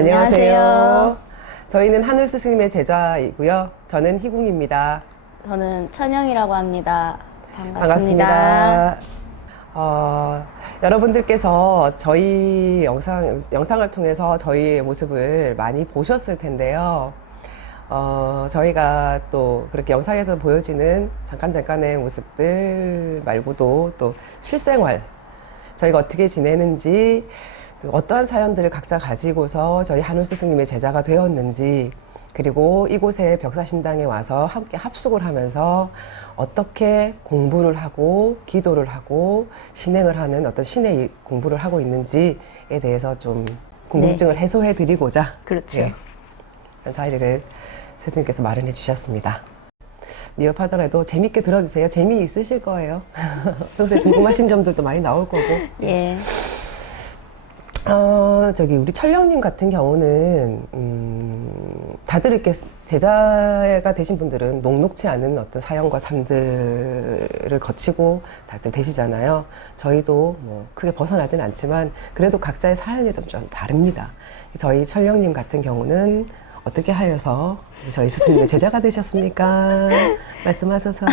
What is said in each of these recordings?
안녕하세요. 저희는 한울 스승님의 제자이고요. 저는 희궁입니다. 저는 천영이라고 합니다. 반갑습니다. 반갑습니다. 여러분들께서 저희 영상을 통해서 저희의 모습을 많이 보셨을 텐데요. 저희가 또 그렇게 영상에서 보여지는 잠깐의 모습들 말고도 또 실생활, 저희가 어떻게 지내는지, 그리고 어떠한 사연들을 각자 가지고서 저희 한울 스승님의 제자가 되었는지, 그리고 이곳에 벽사신당에 와서 함께 합숙을 하면서 어떻게 공부를 하고 기도를 하고 신행을 하는 어떤 신의 공부를 하고 있는지에 대해서 좀 궁금증을 해소해 드리고자 그렇죠. 이런 자리를 스승님께서 마련해 주셨습니다. 미흡하더라도 재밌게 들어주세요. 재미있으실 거예요. 평소에 궁금하신 점들도 많이 나올 거고. 예. 우리 철령님 같은 경우는, 다들 이렇게 제자가 되신 분들은 녹록치 않은 어떤 사연과 삶들을 거치고 다들 되시잖아요. 저희도 뭐 크게 벗어나진 않지만 그래도 각자의 사연이 좀 다릅니다. 저희 철령님 같은 경우는 어떻게 하여서 저희 스승님의 제자가 되셨습니까? 말씀하셔서.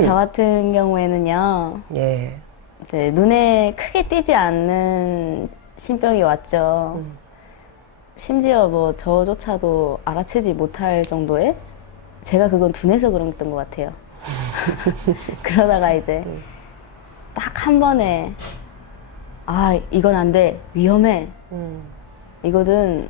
저 같은 경우에는요, 예. 이제 눈에 크게 띄지 않는 신병이 왔죠. 심지어 뭐 저조차도 알아채지 못할 정도의, 제가 그건 둔해서 그랬던 것 같아요. 그러다가 이제 딱 한 번에, 이건 안 돼, 위험해. 이거는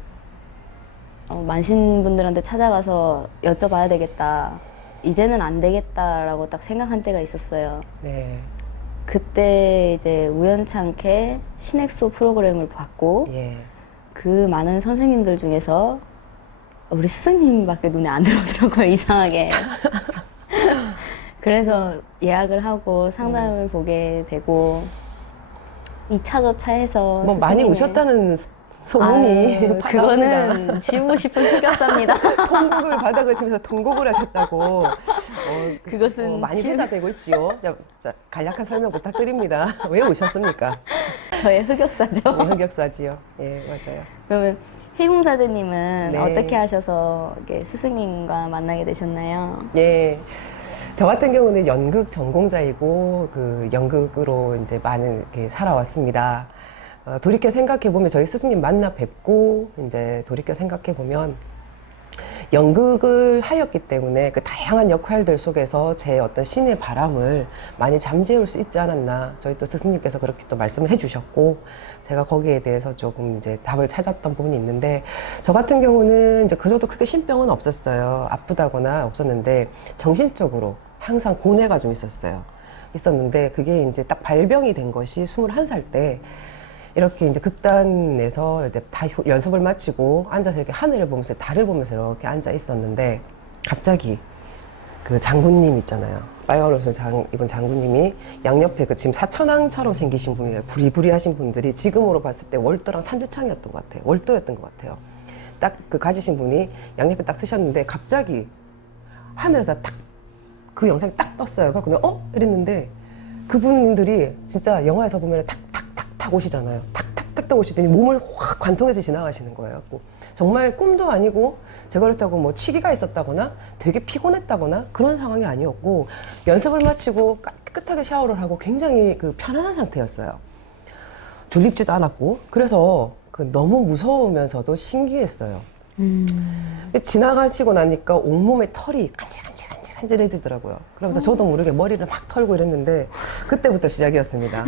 만신분들한테 찾아가서 여쭤봐야 되겠다. 이제는 안 되겠다라고 딱 생각한 때가 있었어요. 네. 그때 이제 우연찮게 신엑소 프로그램을 봤고, 예. 그 많은 선생님들 중에서 우리 스승님밖에 눈에 안 들어오더라고요, 이상하게. 그래서 예약을 하고 상담을 보게 되고 2차 저차 해서 뭐 많이 스승님의- 오셨다는 소문이 그거는 지우고 싶은 흑역사입니다. 통곡을 바닥을 치면서 통곡을 하셨다고. 그것은 많이 지금- 회자되고 있지요. 자, 간략한 설명 부탁드립니다. 왜 오셨습니까? 저의 흑역사죠. 네, 흑역사지요. 예, 맞아요. 그러면 희궁사제님은 네. 어떻게 하셔서 이렇게 스승님과 만나게 되셨나요? 예. 저 같은 경우는 연극 전공자이고 그 연극으로 이제 많은 이렇게 살아왔습니다. 돌이켜 생각해 보면 저희 스승님 만나 뵙고 이제 돌이켜 생각해 보면 연극을 하였기 때문에 그 다양한 역할들 속에서 제 어떤 신의 바람을 많이 잠재울 수 있지 않았나. 저희 또 스승님께서 그렇게 또 말씀을 해주셨고 제가 거기에 대해서 조금 이제 답을 찾았던 부분이 있는데, 저 같은 경우는 이제 그저도 크게 신병은 없었어요. 아프다거나 없었는데 정신적으로 항상 고뇌가 좀 있었는데 그게 이제 딱 발병이 된 것이 21살 때 이렇게 이제 극단에서 이제 다 연습을 마치고 앉아서 이렇게 하늘을 보면서 달을 보면서 이렇게 앉아 있었는데 갑자기 그 장군님 있잖아요. 빨간 옷을 입은 장군님이 양옆에 그 지금 사천왕처럼 생기신 분이에요. 부리부리하신 분들이 지금으로 봤을 때 월도랑 삼주창이었던 것 같아요. 월도였던 것 같아요. 딱 그 가지신 분이 양옆에 딱 쓰셨는데 갑자기 하늘에서 딱 그 영상이 딱 떴어요. 그래서 그냥 이랬는데 그분들이 진짜 영화에서 보면 탁탁탁탁 오시잖아요. 탁탁탁탁 오시더니 몸을 확 관통해서 지나가시는 거예요. 정말 꿈도 아니고 제가 그렇다고 뭐 취기가 있었다거나 되게 피곤했다거나 그런 상황이 아니었고 연습을 마치고 깨끗하게 샤워를 하고 굉장히 그 편안한 상태였어요. 졸립지도 않았고 그래서 너무 무서우면서도 신기했어요. 지나가시고 나니까 온몸에 털이 간질간질해지더라고요. 그러면서 저도 모르게 머리를 막 털고 이랬는데 그때부터 시작이었습니다.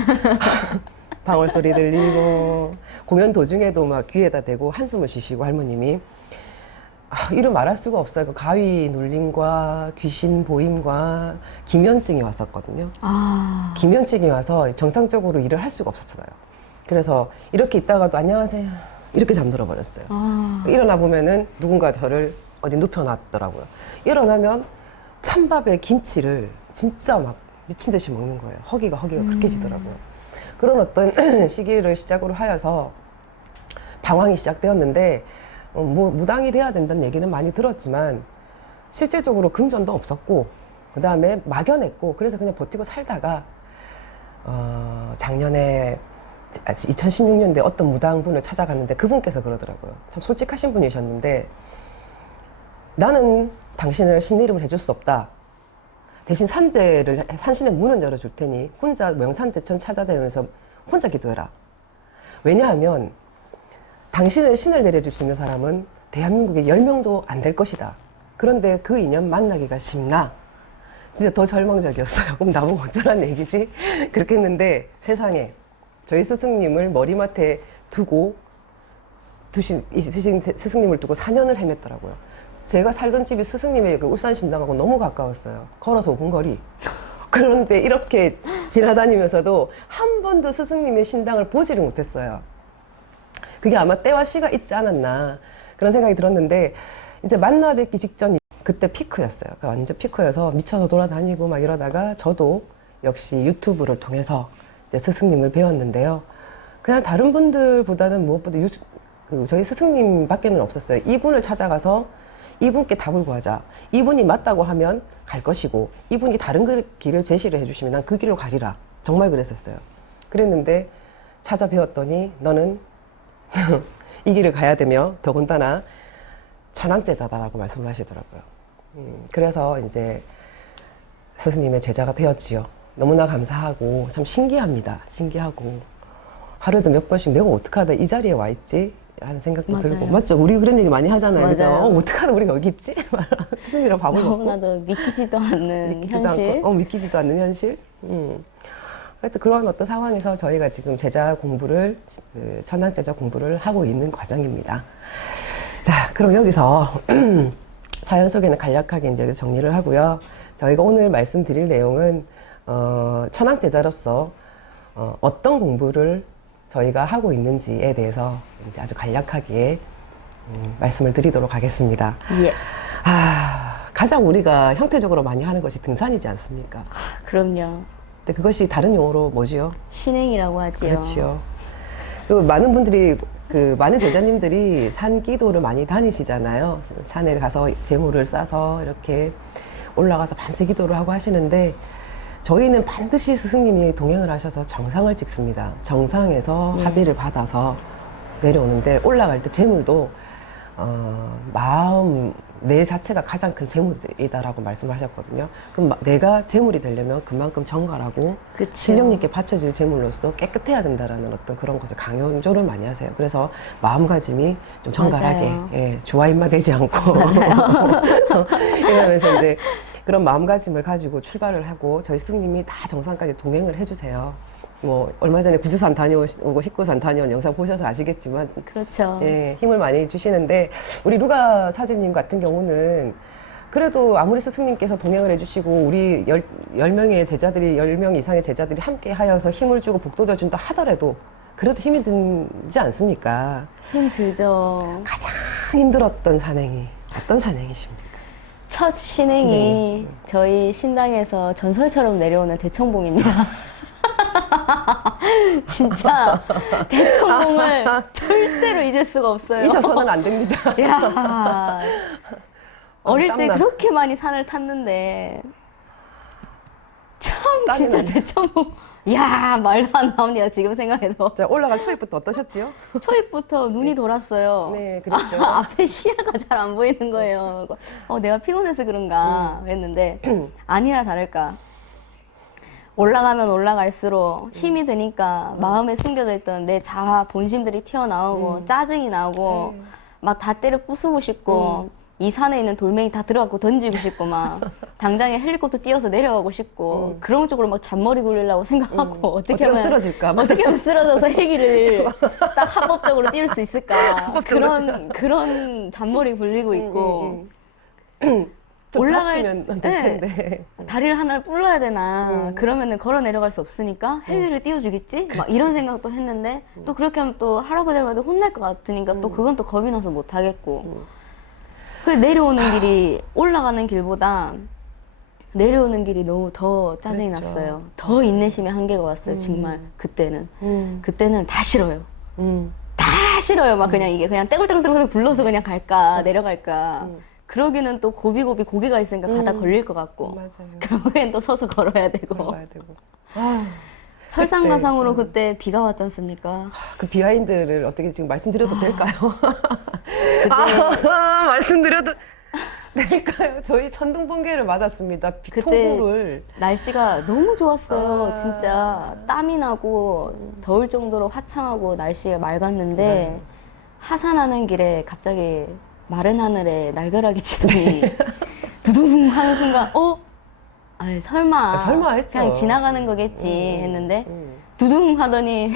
방울소리 들리고 공연 도중에도 막 귀에다 대고 한숨을 쉬시고 할머님이 이름 말할 수가 없어요. 그 가위 눌림과 귀신 보임과 기면증이 왔었거든요. 기면증이 와서 정상적으로 일을 할 수가 없었어요. 그래서 이렇게 있다가도 안녕하세요 이렇게 잠들어 버렸어요. 일어나 보면은 누군가 저를 어디 눕혀놨더라고요. 일어나면 찬밥에 김치를 진짜 막 미친 듯이 먹는 거예요. 허기가 그렇게 지더라고요. 그런 어떤 시기를 시작으로 하여서 방황이 시작되었는데 무당이 돼야 된다는 얘기는 많이 들었지만 실질적으로 금전도 없었고 그 다음에 막연했고 그래서 그냥 버티고 살다가 작년에 2016년도에 어떤 무당분을 찾아갔는데 그분께서 그러더라고요. 참 솔직하신 분이셨는데 나는 당신을 신내림을 해줄 수 없다. 대신 산신의 문은 열어줄 테니 혼자 명산대천 찾아다니면서 혼자 기도해라. 왜냐하면 당신을 신을 내려줄 수 있는 사람은 대한민국에 10명도 안 될 것이다. 그런데 그 인연 만나기가 쉽나? 진짜 더 절망적이었어요. 그럼 나보고 어쩌란 얘기지? 그렇게 했는데 세상에 저희 스승님을 머리맡에 두신 스승님을 두고 4년을 헤맸더라고요. 제가 살던 집이 스승님의 그 울산 신당하고 너무 가까웠어요. 걸어서 5분 거리. 그런데 이렇게 지나다니면서도 한 번도 스승님의 신당을 보지를 못했어요. 그게 아마 때와 시가 있지 않았나 그런 생각이 들었는데 이제 만나 뵙기 직전 그때 피크였어요. 완전 피크여서 미쳐서 돌아다니고 막 이러다가 저도 역시 유튜브를 통해서 이제 스승님을 배웠는데요. 그냥 다른 분들보다는 무엇보다 저희 스승님 밖에는 없었어요. 이분을 찾아가서 이분께 답을 구하자. 이분이 맞다고 하면 갈 것이고 이분이 다른 길을 제시를 해주시면 난 그 길로 가리라. 정말 그랬었어요. 그랬는데 찾아 배웠더니 너는 이 길을 가야 되며 더군다나 천황제자다라고 말씀을 하시더라고요. 그래서 이제 스승님의 제자가 되었지요. 너무나 감사하고 참 신기합니다. 신기하고 하루에도 몇 번씩 내가 어떡하다 이 자리에 와 있지? 라는 생각도 맞아요. 들고 맞죠? 우리 그런 얘기 많이 하잖아요. 그죠? 맞아요. 어떡하다 우리가 여기 있지? 스승이랑 밥을 먹고 너무나도 믿기지도 않는 믿기지도 현실. 않고, 믿기지도 않는 현실. 하여튼 그런 어떤 상황에서 저희가 지금 제자 공부를 천안제자 공부를 하고 있는 과정입니다. 자, 그럼 여기서 사연 소개는 간략하게 이제 여기서 정리를 하고요. 저희가 오늘 말씀드릴 내용은 천황제자로서 어떤 공부를 저희가 하고 있는지에 대해서 이제 아주 간략하게 말씀을 드리도록 하겠습니다. 예. 가장 우리가 형태적으로 많이 하는 것이 등산이지 않습니까? 그럼요. 근데 그것이 다른 용어로 뭐지요? 신행이라고 하지요. 그렇지요. 많은 분들이 많은 제자님들이 산 기도를 많이 다니시잖아요. 산에 가서 재물을 싸서 이렇게 올라가서 밤새 기도를 하고 하시는데 저희는 반드시 스승님이 동행을 하셔서 정상을 찍습니다. 정상에서 합의를 받아서 내려오는데 올라갈 때 재물도 마음 내 자체가 가장 큰 재물이다라고 말씀을 하셨거든요. 그럼 내가 재물이 되려면 그만큼 정갈하고 그쵸. 신령님께 바쳐질 재물로서 깨끗해야 된다라는 어떤 그런 것을 강조를 많이 하세요. 그래서 마음가짐이 좀 정갈하게 예, 주와인마 되지 않고 이러면서 이제 그런 마음가짐을 가지고 출발을 하고 저희 스님이 다 정상까지 동행을 해주세요. 뭐 얼마 전에 구주산 다녀오고 식구산 다녀온 영상 보셔서 아시겠지만 그렇죠. 예, 힘을 많이 주시는데 우리 루가 사제님 같은 경우는 그래도 아무리 스승님께서 동행을 해주시고 우리 10명의 제자들이 10명 이상의 제자들이 함께 하여서 힘을 주고 복도져 준다 하더라도 그래도 힘이 들지 않습니까? 힘들죠. 가장 힘들었던 산행이 어떤 산행이십니까? 첫 신행이 저희 신당에서 전설처럼 내려오는 대청봉입니다. 진짜 대청봉을 절대로 잊을 수가 없어요. 잊어서는 안 됩니다. 야, 어릴 때 땀나. 그렇게 많이 산을 탔는데 참 땀이 진짜 나네. 대청봉 야 말도 안 나옵니다. 지금 생각해도 자, 올라간 초입부터 어떠셨지요? 초입부터 눈이 돌았어요. 네, 그랬죠. 앞에 시야가 잘 안 보이는 거예요. 내가 피곤해서 그런가 했는데 아니나 다를까 올라가면 올라갈수록 힘이 드니까 마음에 숨겨져 있던 내 자아 본심들이 튀어나오고 짜증이 나고 막 다 때려 부수고 싶고 이 산에 있는 돌멩이 다 들어가고 던지고 싶고 막 당장에 헬리콥터 뛰어서 내려가고 싶고 그런 쪽으로 막 잔머리 굴리려고 생각하고 어떻게 하면 쓰러질까? 어떻게 하면 쓰러져서 헬기를 딱 합법적으로 띄울 수 있을까 그런 잔머리 굴리고 있고 좀 올라갈- 다치면 될 네. 텐데. 다리를 하나를 불러야 되나 그러면은 걸어 내려갈 수 없으니까 헬기를 띄워주겠지 막 이런 생각도 했는데 또 그렇게 하면 또 할아버지한테 혼날 것 같으니까 또 그건 또 겁이 나서 못 하겠고 그 내려오는 길이 올라가는 길보다 내려오는 길이 너무 더 짜증이 그랬죠. 났어요. 더 인내심의 한계가 왔어요. 정말 그때는 다 싫어요. 다 싫어요. 막 그냥 이게 그냥 떼굴떼굴떼굴 굴러서 그냥 갈까 내려갈까. 그러기는 또 고비고비 고개가 있으니까 가다 걸릴 것 같고 맞아요. 결국엔 또 서서 걸어야 되고 걸어야 되고. 아, 설상가상으로 그때 비가 왔지 않습니까? 그 비하인드를 어떻게 지금 말씀드려도 될까요? 그때 말씀드려도 될까요? 저희 천둥 번개를 맞았습니다. 그때 폭우를. 날씨가 너무 좋았어요. 진짜 땀이 나고 더울 정도로 화창하고 날씨가 맑았는데 하산하는 길에 갑자기 마른 하늘에 날벼락이 치더니 두둥 하는 순간 아이 설마 설마 했죠. 그냥 지나가는 거겠지 했는데 두둥 하더니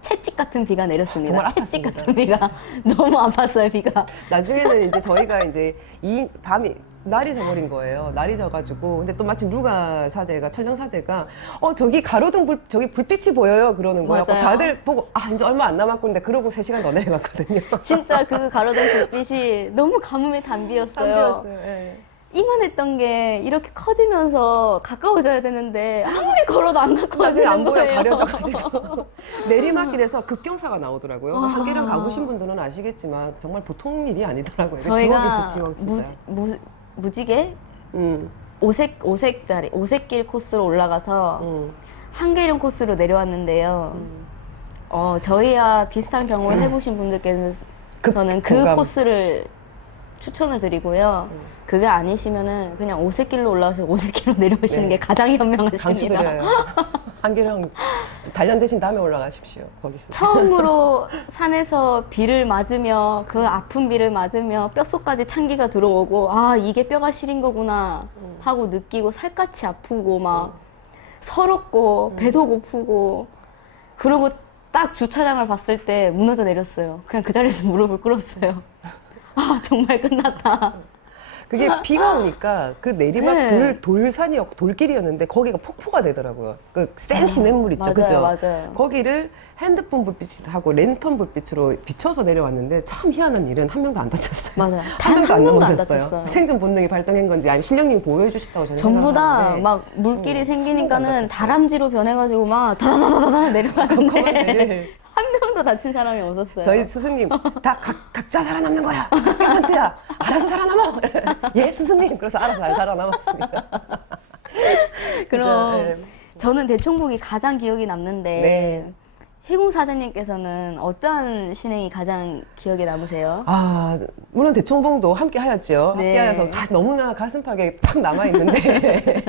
채찍 같은 비가 내렸습니다. 정말 채찍 아팠습니다. 같은 비가 너무 아팠어요. 비가 나중에는 이제 저희가 이제 이 밤이 날이 져버린 거예요. 날이 져가지고 근데 또 마침 루가 사제가 천령 사제가 저기 가로등 저기 불빛이 보여요 그러는 거예요. 맞아요. 다들 보고 이제 얼마 안 남았고 근데 그러고 3시간 더 내려갔거든요. 진짜 그 가로등 불빛이 너무 가뭄의 단비였어요. 땀비였어요. 예. 이만했던 게 이렇게 커지면서 가까워져야 되는데 아무리 걸어도 안 나중에 가까워지는 안 보여 거예요. 가려져가지고 내리막길에서 급경사가 나오더라고요. 한계령 가보신 분들은 아시겠지만 정말 보통 일이 아니더라고요. 저희가 지옥에서 지옥 진짜. 무지개 음, 오색길 코스로 올라가서 한계령 코스로 내려왔는데요. 저희와 비슷한 경험을 해보신 분들께서는 그 공감. 코스를 추천을 드리고요. 그게 아니시면은 그냥 오색길로 올라와서 오색길로 내려오시는 네. 게 가장 현명하십니다. 강추드려요. 한계령 단련되신 다음에 올라가십시오. 거기서. 처음으로 산에서 비를 맞으며 그 아픈 비를 맞으며 뼛속까지 찬기가 들어오고 이게 뼈가 시린 거구나 하고 느끼고 살갗이 아프고 막 서럽고 배도 고프고 그러고 딱 주차장을 봤을 때 무너져 내렸어요. 그냥 그 자리에서 무릎을 꿇었어요. 정말 끝났다. 그게 비가 오니까 그 내리막 네. 돌산이었고 돌길이었는데 거기가 폭포가 되더라고요. 그 센 시냇물 있죠. 맞아요, 그죠? 맞아요. 거기를 핸드폰 불빛하고 랜턴 불빛으로 비춰서 내려왔는데 참 희한한 일은 한 명도 안 다쳤어요. 맞아요. 한 명도 한 안 명도 안 넘어졌어요. 다쳤어요. 생존 본능이 발동한 건지 아니면 신령님이 보호해 주셨다고 저는 전부 다 생각하는데 막 물길이 안 생기니까는 다쳤어요. 다람쥐로 변해가지고 막 다다다다다 내려가는데 그거를 한 명도 다친 사람이 없었어요. 저희 스승님 다 각자 살아남는 거야. 깨산태야 알아서 살아남아. 예 스승님. 그래서 알아서 잘 살아남았습니다. 그럼 진짜, 예. 저는 대청복이 가장 기억이 남는데 네. 해공 사장님께서는 어떠한 신행이 가장 기억에 남으세요? 물론 대청봉도 함께 하였죠. 네. 함께 하여서 너무나 가슴팍에 팍 남아있는데.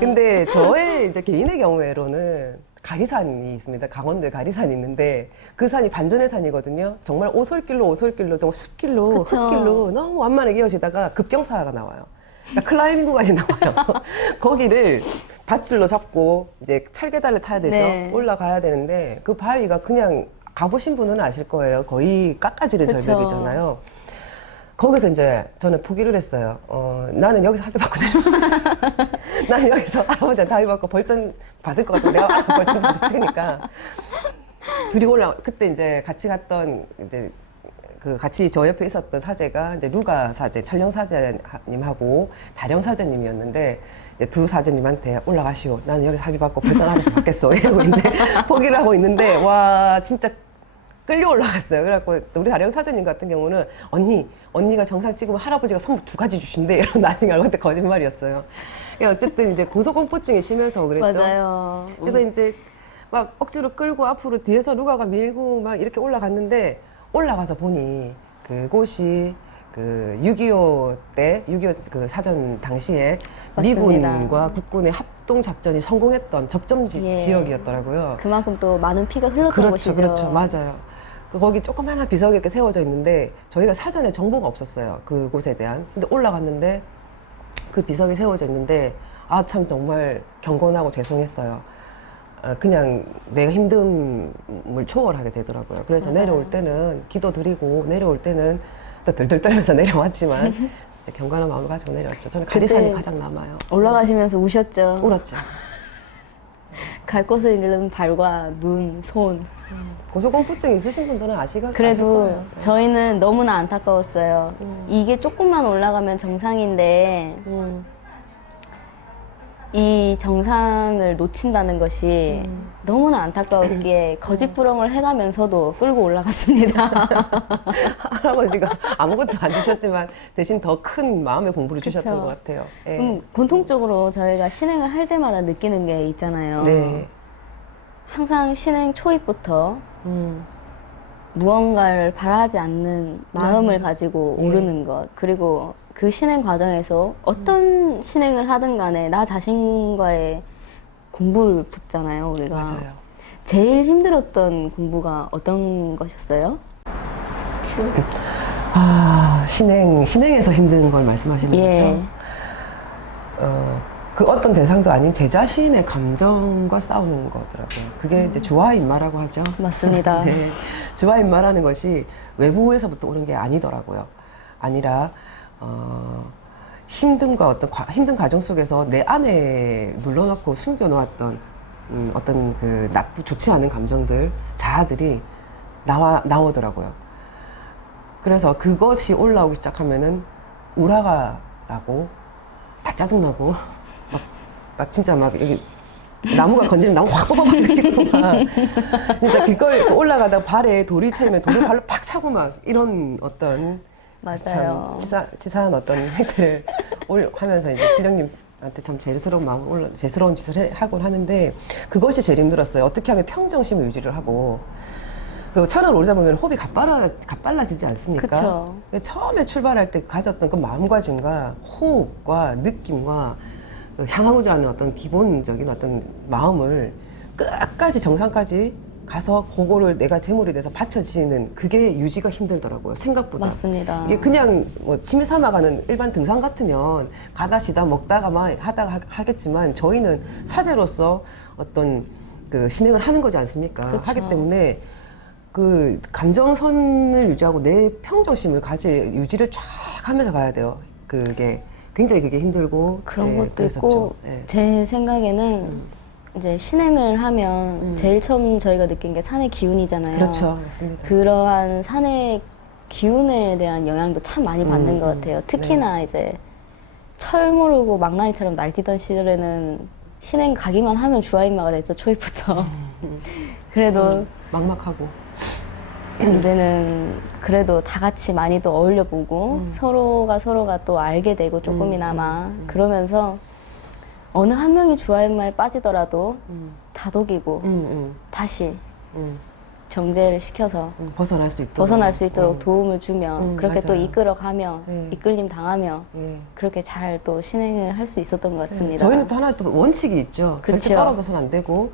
근데 저의 이제 개인의 경우에로는 가리산이 있습니다. 강원도에 가리산이 있는데 그 산이 반전의 산이거든요. 정말 오솔길로 정말 숲길로 그쵸. 흙길로 너무 완만하게 이어지다가 급경사가 나와요. 그러니까 클라이밍 구간이 나와요. 거기를 밧줄로 잡고 이제 철계단을 타야 되죠. 네. 올라가야 되는데 그 바위가 그냥 가보신 분은 아실 거예요. 거의 깎아지른 그쵸. 절벽이잖아요. 거기서 이제 저는 포기를 했어요. 나는 여기서 합의 받고 내려. 나는 여기서 할아버지한테 합의 받고 벌전 받을 것 같고 내가 알아서 벌전 받을 테니까. 둘이 그때 이제 같이 갔던 이제 그 같이 저 옆에 있었던 사제가 이제 루가 사제, 천령 사제님하고 다령 사제님이었는데 이제 두 사제님한테 올라가시오. 나는 여기서 합의 받고 벌전 알아서 받겠어. 이러고 이제 포기를 하고 있는데 와 진짜 끌려 올라갔어요. 그래갖고 우리 다령 사장님 같은 경우는 언니가 정상 찍으면 할아버지가 선물 2가지 주신대. 이러고 나중에 알고 봤더니 거짓말이었어요. 어쨌든 이제 고소공포증이 심해서 그랬죠. 맞아요. 그래서 이제 막 억지로 끌고 앞으로 뒤에서 루가가 밀고 막 이렇게 올라갔는데 올라가서 보니 그곳이 그 6.25 때, 6.25 그 사변 당시에 맞습니다. 미군과 국군의 합동 작전이 성공했던 접점지 예. 지역이었더라고요. 그만큼 또 많은 피가 흘렀던 그렇죠, 곳이죠. 그렇죠, 맞아요. 거기 조그마한 비석이 이렇게 세워져 있는데 저희가 사전에 정보가 없었어요. 그곳에 대한. 근데 올라갔는데 그 비석이 세워져 있는데 참 정말 경건하고 죄송했어요. 그냥 내가 힘듦을 초월하게 되더라고요. 그래서 맞아요. 내려올 때는 기도 드리고 내려올 때는 또 덜덜 떨면서 내려왔지만 경건한 마음을 가지고 내려왔죠. 저는 가리산이 그때 가장 남아요. 올라가시면서 우셨죠. 울었죠. 갈 곳을 잃은 발과 눈, 손. 고소공포증 있으신 분들은 아실 그래도 거예요. 저희는 너무나 안타까웠어요. 이게 조금만 올라가면 정상인데 이 정상을 놓친다는 것이 너무나 안타까웠기에 거짓부렁을 해가면서도 끌고 올라갔습니다. 할아버지가 아무것도 안 주셨지만 대신 더 큰 마음의 공부를 주셨던 그쵸. 것 같아요. 예. 공통적으로 저희가 신행을 할 때마다 느끼는 게 있잖아요. 네. 항상 신행 초입부터 음. 무언가를 바라지 않는 마음을 맞아요. 가지고 예. 오르는 것. 그리고 그 신행 과정에서 어떤 신행을 하든 간에 나 자신과의 공부를 붙잖아요, 우리가. 맞아요. 제일 힘들었던 공부가 어떤 것이었어요? 신행에서 힘든 걸 말씀하시는 예. 거죠? 그 어떤 대상도 아닌 제 자신의 감정과 싸우는 거더라고요. 그게 이제 주화인마라고 하죠. 맞습니다. 네. 주화인마라는 것이 외부에서부터 오는 게 아니더라고요. 아니라, 힘듦과 힘든 과정 속에서 내 안에 눌러놓고 숨겨놓았던 어떤 그 좋지 않은 감정들, 자아들이 나오더라고요. 그래서 그것이 올라오기 시작하면은 우라가 나고, 다 짜증나고, 막 진짜 막 여기 나무가 건드리면 나무 확 뽑아버리고 막 진짜 길거리 올라가다가 발에 돌이 차이면 돌을 발로 팍 차고 막 이런 어떤 맞아요. 참 치사한 어떤 행태를 하면서 이제 신령님한테 참 죄스러운 마음 죄스러운 짓을 하곤 하는데 그것이 제일 힘들었어요. 어떻게 하면 평정심을 유지를 하고 그 천을 오르다 보면 호흡이 가빨라지지 않습니까? 그쵸. 근데 처음에 출발할 때 가졌던 그 마음가짐과 호흡과 느낌과 그 향하고자 하는 어떤 기본적인 어떤 마음을 끝까지 정상까지 가서 그거를 내가 제물이 돼서 바쳐지는 그게 유지가 힘들더라고요. 생각보다. 맞습니다. 이게 그냥 뭐 취미 삼아 가는 일반 등산 같으면 가다 쉬다 먹다가 막 하다가 하겠지만 저희는 사제로서 어떤 그 신행을 하는 거지 않습니까? 그쵸. 하기 때문에 그 감정선을 유지하고 내 평정심을 유지를 쫙 하면서 가야 돼요. 그게 굉장히 그게 힘들고 그런 것도 그랬었죠. 있고 예. 제 생각에는 이제 신행을 하면 제일 처음 저희가 느낀 게 산의 기운이잖아요. 그렇죠, 맞습니다. 그러한 산의 기운에 대한 영향도 참 많이 받는 것 같아요. 특히나 이제 철 모르고 망나니처럼 날뛰던 시절에는 신행 가기만 하면 주화인마가 됐죠, 초입부터. 그래도 막막하고 이제는 그래도 다 같이 많이 또 어울려 보고 서로가 또 알게 되고 조금이나마 그러면서 어느 한 명이 주화인마에 빠지더라도 다독이고 다시 정제를 시켜서 벗어날 수 있도록 벗어날 수 있도록 도움을 주며 그렇게 또 맞아요. 이끌어가며 네. 이끌림 당하며 예. 그렇게 잘 또 신행을 할 수 있었던 것 같습니다. 저희는 또 하나 또 원칙이 있죠. 그쵸. 절대 떨어져서는 안 되고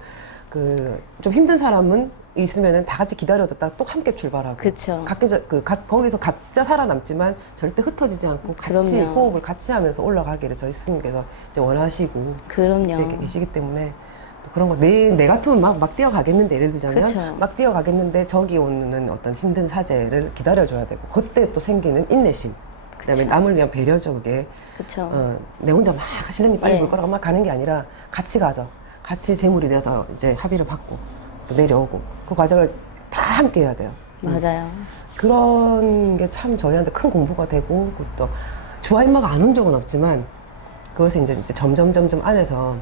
그 좀 힘든 사람은 있으면은 다 같이 기다려뒀다 또 함께 출발하고. 그쵸. 거기서 각자 살아남지만 절대 흩어지지 않고 같이 그럼요. 호흡을 같이 하면서 올라가기를 저희 스님께서 이제 원하시고 그럼요. 이렇게 계시기 때문에 또 그런 거 내 같으면 막 뛰어가겠는데 예를 들자면 그쵸. 막 뛰어가겠는데 저기 오는 어떤 힘든 사제를 기다려줘야 되고 그때 또 생기는 인내심. 그다음에 그쵸. 남을 위한 배려죠 그게. 그쵸. 내 혼자 막 신령님 빨리 예. 볼 거라고 막 가는 게 아니라 같이 가죠. 같이 제물이 되어서 이제 합의를 받고 또 내려오고 그 과정을 다 함께 해야 돼요. 맞아요. 그런 게 참 저희한테 큰 공부가 되고 또 주화인마가 안 온 적은 없지만 그것이 이제 점점 안에서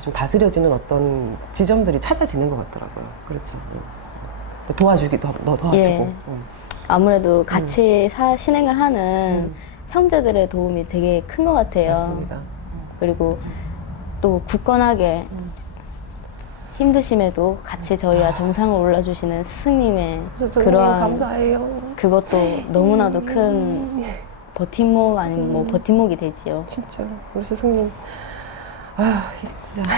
좀 다스려지는 어떤 지점들이 찾아지는 것 같더라고요. 그렇죠. 또 도와주기도 하고, 도와주고. 예. 아무래도 같이 신행을 하는 형제들의 도움이 되게 큰 것 같아요. 맞습니다. 그리고 또 굳건하게 힘드심에도 같이 저희와 정상을 올라주시는 스승님의 선생님 감사해요. 그것도 너무나도 큰 버팀목 아니면 뭐 버팀목이 되지요. 진짜 우리 스승님 이게 진짜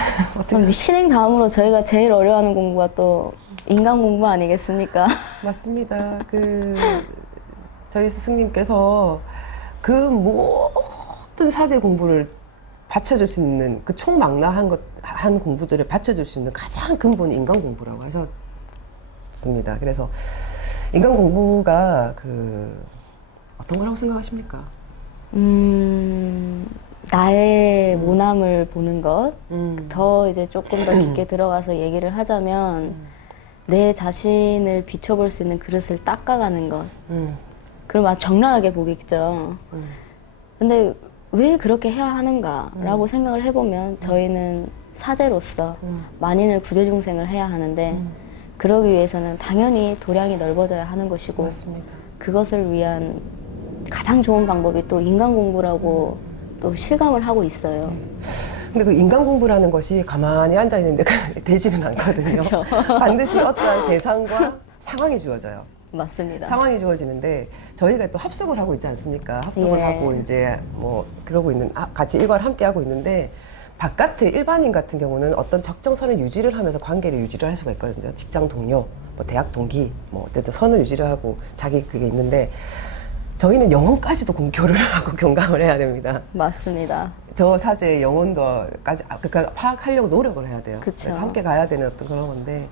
그럼 신행 다음으로 저희가 제일 어려워하는 공부가 또 인간 공부 아니겠습니까? 맞습니다. 저희 스승님께서 그 모든 사제 공부를 받쳐줄 수 있는 그 총망라한 공부들을 받쳐줄 수 있는 가장 근본이 인간 공부라고 하셨습니다. 그래서 인간 공부가 어떤 거라고 생각하십니까? 나의 모남을 보는 것. 음. 더 이제 조금 더 깊게 들어가서 얘기를 하자면 내 자신을 비춰볼 수 있는 그릇을 닦아가는 것. 그럼 아주 적나라하게 보겠죠. 근데 왜 그렇게 해야 하는가라고 생각을 해보면 저희는 사제로서 만인을 구제중생을 해야 하는데 그러기 위해서는 당연히 도량이 넓어져야 하는 것이고 맞습니다. 그것을 위한 가장 좋은 방법이 또 인간 공부라고 또 실감을 하고 있어요. 근데 그 인간 공부라는 것이 가만히 앉아 있는데 되지는 않거든요. 그쵸. 반드시 어떠한 대상과 상황이 주어져요. 맞습니다. 상황이 주어지는데 저희가 또 합숙을 하고 있지 않습니까? 합숙을 예. 하고 이제 뭐 그러고 있는 같이 일과를 함께 하고 있는데 바깥에 일반인 같은 경우는 어떤 적정선을 유지를 하면서 관계를 유지를 할 수가 있거든요. 직장 동료, 뭐 대학 동기, 뭐 어쨌든 선을 유지를 하고 자기 그게 있는데 저희는 영혼까지도 교류를 하고 경감을 해야 됩니다. 맞습니다. 저 사제의 영혼도까지 그러니까 파악하려고 노력을 해야 돼요. 그쵸. 그래서 함께 가야 되는 어떤 그런 건데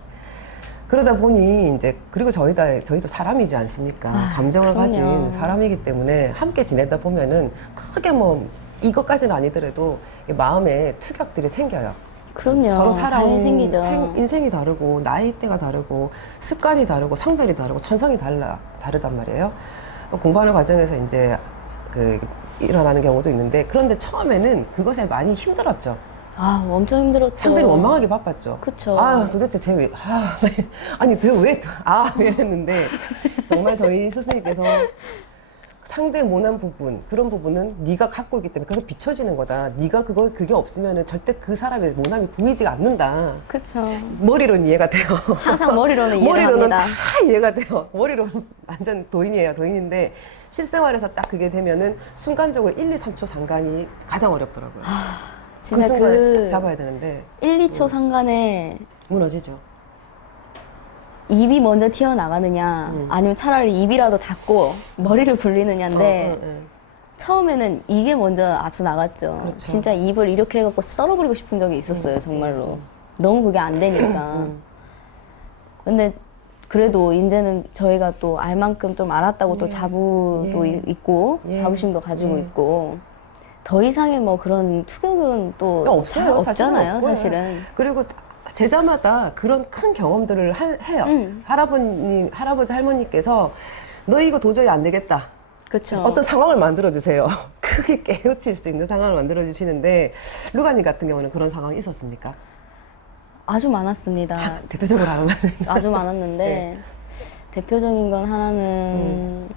그러다 보니 이제 그리고 저희도 사람이지 않습니까? 아, 감정을 그럼요. 가진 사람이기 때문에 함께 지내다 보면은 크게 뭐 이것까지는 아니더라도 이 마음에 투격들이 생겨요. 그럼요. 서로 사람 당연히 생기죠. 인생이 다르고 나이대가 다르고 습관이 다르고 성별이 다르고 천성이 다르단 말이에요. 공부하는 과정에서 이제 그 일어나는 경우도 있는데 그런데 처음에는 그것에 많이 힘들었죠. 아, 엄청 힘들었죠. 상대를 원망하기 바빴죠. 그쵸. 아, 도대체 쟤 왜, 아니, 이랬는데, 정말 저희 스승님께서 상대 모난 부분, 그런 부분은 네가 갖고 있기 때문에 그걸 비춰지는 거다. 네가 그게 없으면은 절대 그 사람의 모남이 보이지가 않는다. 그쵸. 머리로는 이해가 돼요. 항상 머리로는 이해를 머리로는 합니다. 다 이해가 돼요. 머리로는 완전 도인이에요, 도인인데 실생활에서 딱 그게 되면은 순간적으로 1, 2, 3초 상관이 가장 어렵더라고요. 진짜 그 순간에 그 딱 잡아야 되는데 1, 2초 상간에 무너지죠. 입이 먼저 튀어나가느냐, 아니면 차라리 입이라도 닫고 머리를 굴리느냐인데, 처음에는 이게 먼저 앞서 나갔죠. 그렇죠. 진짜 입을 이렇게 해갖고 썰어버리고 싶은 적이 있었어요, 정말로. 너무 그게 안 되니까. 근데 그래도 이제는 저희가 또 알 만큼 좀 알았다고 또 자부도 예. 있고, 예. 자부심도 가지고 예. 있고, 더 이상의 뭐 그런 투격은 또 없어요. 없잖아요, 없고요. 사실은. 그리고 제자마다 그런 큰 경험들을 해요. 할아버지, 할머니께서 너 이거 도저히 안 되겠다. 그쵸. 어떤 상황을 만들어 주세요. 크게 깨우칠 수 있는 상황을 만들어 주시는데 루가님 같은 경우는 그런 상황이 있었습니까? 아주 많았습니다. 대표적으로 하면 아주 많았는데 네. 대표적인 건 하나는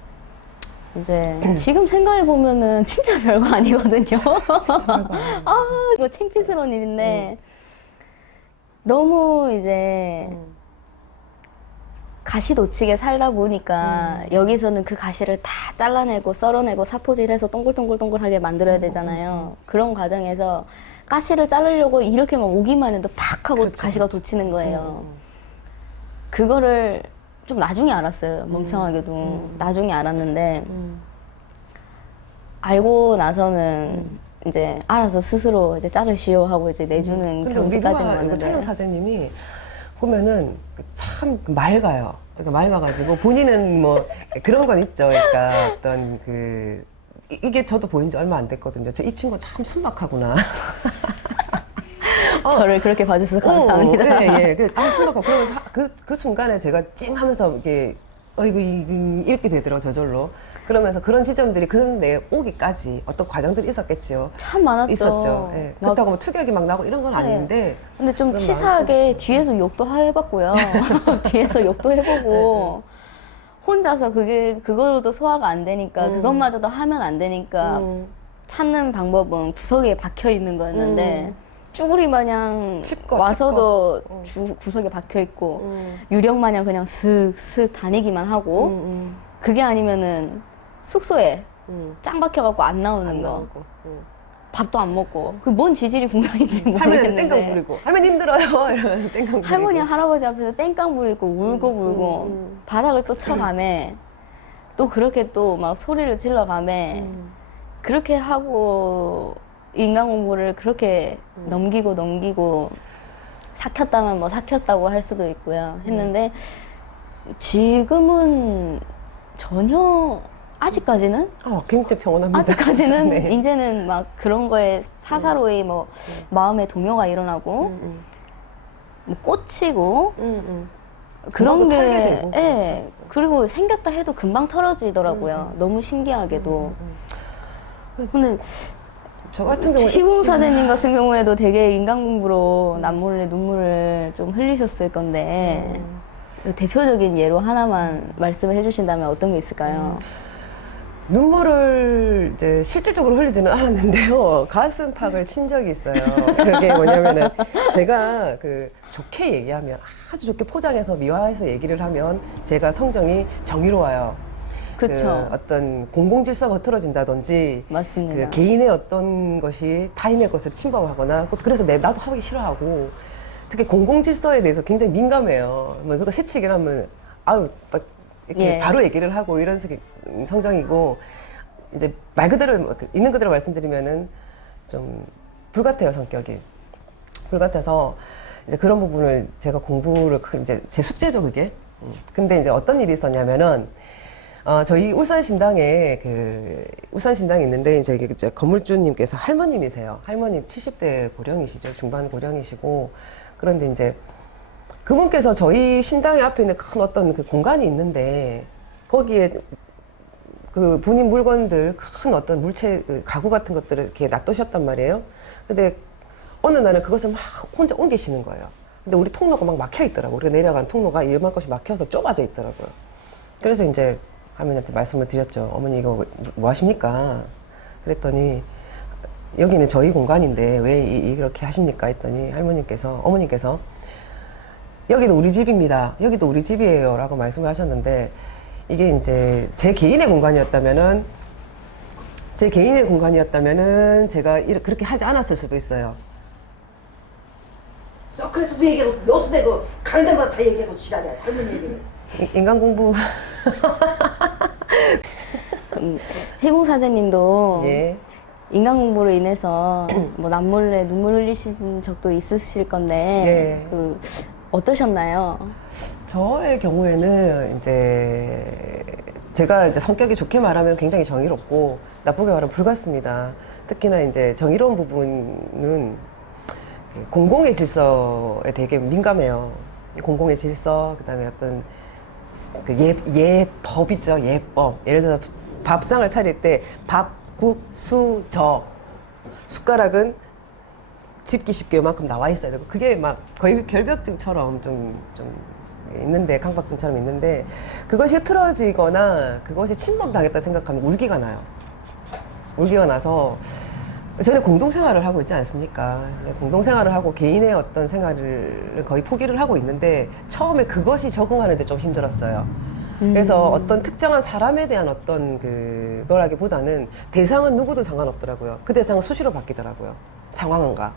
이제 지금 생각해 보면은 진짜 별거 아니거든요. 아 이거 창피스러운 일인데 너무 이제 가시도치게 살다 보니까 여기서는 그 가시를 다 잘라내고 썰어내고 사포질해서 동글동글동글하게 만들어야 되잖아요. 그런 과정에서 가시를 자르려고 이렇게 막 오기만 해도 팍 하고 그렇죠, 가시가 돋치는 거예요. 그거를 좀 나중에 알았어요. 멍청하게도. 나중에 알았는데 알고 나서는 이제 알아서 스스로 이제 자르시오 하고 이제 내주는 근데 경지까지는 우리 왔는데 찬양 사제님이 보면은 참 맑아요. 그러니까 맑아가지고 본인은 뭐 그런 건 있죠. 그러니까 어떤 이게 저도 보인 지 얼마 안 됐거든요. 저 이 친구 참 순박하구나. 저를 그렇게 봐주셔서 감사합니다. 예, 예. 순박하고 그러면서 그 순간에 제가 찡 하면서 이게 이거 이렇게 되더라고 저절로. 그러면서 그런 지점들이 그런 데 오기까지 어떤 과정들이 있었겠죠. 참 많았죠. 있었죠. 예. 막- 그렇다고 뭐 투격이 막 나고 이런 건 아닌데 근데 좀 그런 치사하게 마음이 뒤에서 욕도 해봤고요. 뒤에서 욕도 해보고 혼자서 그거로도 소화가 안 되니까 그것마저도 하면 안 되니까 찾는 방법은 구석에 박혀 있는 거였는데 쭈구리 마냥 칩거, 와서도 구석에 박혀 있고 유령 마냥 그냥 슥슥 다니기만 하고 그게 아니면은 숙소에 짱 박혀갖고 안 나오는 거. 나오고. 밥도 안 먹고 그 뭔 지질이 분명인지 할머니한테 모르겠는데 땡깡 부리고 할머니 힘들어요 이러면 땡깡 부리고 할머니 할아버지 앞에서 땡깡 부리고 울고 바닥을 또 쳐가매 또 그렇게 또 막 소리를 질러가매 그렇게 하고 인간 공부를 그렇게 넘기고 삭혔다면 뭐 삭혔다고 할 수도 있고요 했는데 지금은 전혀 아직까지는 굉장히 평온합니다. 아직까지는 네. 이제는 막 그런 거에 사사로이 뭐 마음의 동요가 일어나고 뭐 꽂히고 그런 뭐라도 게 털게 되고, 예. 그리고 생겼다 해도 금방 털어지더라고요. 너무 신기하게도. 근데 저 같은 경우에 시공 사제님 같은 경우에도 되게 인간 공부로 남몰래 눈물을 좀 흘리셨을 건데 대표적인 예로 하나만 말씀을 해주신다면 어떤 게 있을까요? 눈물을 이제 실질적으로 흘리지는 않았는데요. 가슴팍을 친 적이 있어요. 그게 뭐냐면은 제가 그 좋게 얘기하면 아주 좋게 포장해서 미화해서 얘기를 하면 제가 성정이 정의로워요. 그쵸. 그 어떤 공공질서가 흐트러진다든지 맞습니다. 그 개인의 어떤 것이 타인의 것을 침범하거나 그래서 나도 하기 싫어하고 특히 공공질서에 대해서 굉장히 민감해요. 뭐 누가 새치기를 하면 아유 막 이렇게 예. 바로 얘기를 하고 이런 성정이고 이제 말 그대로 있는 그대로 말씀드리면은 좀 불같아요 성격이 불같아서 이제 그런 부분을 제가 공부를 이제 제 숙제죠 그게. 근데 이제 어떤 일이 있었냐면은 저희 울산신당에 울산신당이 있는데 이제 건물주님께서 할머님이세요. 할머니 70대 고령이시죠. 중반 고령이시고 그런데 이제 그분께서 저희 신당의 앞에 있는 큰 어떤 그 공간이 있는데 거기에 그 본인 물건들 큰 어떤 물체 가구 같은 것들을 이렇게 놔두셨단 말이에요. 근데 어느 날은 그것을 막 혼자 옮기시는 거예요. 근데 우리 통로가 막 막혀 있더라고요. 우리가 내려간 통로가 이만큼씩 막혀서 좁아져 있더라고요. 그래서 이제 할머니한테 말씀을 드렸죠. 어머니 이거 뭐 하십니까? 그랬더니 여기는 저희 공간인데 왜 이렇게 하십니까? 했더니 어머니께서 여기도 우리 집입니다. 여기도 우리 집이에요. 라고 말씀을 하셨는데 이게 이제 제 개인의 공간이었다면은 제가 그렇게 하지 않았을 수도 있어요. 서클에서도 얘기하고 여수대고 가는 데마다 다 얘기하고 지랄이야 할머니 얘기는. 인간 공부. 해공 사장님도 예. 인간 공부로 인해서 뭐 남몰래 눈물 흘리신 적도 있으실 건데 예. 그 어떠셨나요? 저의 경우에는 이제 제가 이제 성격이 좋게 말하면 굉장히 정의롭고 나쁘게 말하면 불같습니다. 특히나 이제 정의로운 부분은 공공의 질서에 되게 민감해요. 공공의 질서, 그다음에 어떤 그 예법 있죠, 예법. 예를 들어서 밥상을 차릴 때 밥, 국, 수, 적. 숟가락은 집기 쉽게 요만큼 나와 있어야 되고 그게 막 거의 결벽증처럼 좀 있는데 강박증처럼 있는데 그것이 흐트러지거나 그것이 침범당했다 생각하면 울기가 나요. 울기가 나서 저는 공동생활을 하고 있지 않습니까? 공동생활을 하고 개인의 어떤 생활을 거의 포기를 하고 있는데 처음에 그것이 적응하는데 좀 힘들었어요. 그래서 어떤 특정한 사람에 대한 어떤 그거라기보다는 대상은 누구도 상관없더라고요. 그 대상은 수시로 바뀌더라고요. 상황은가.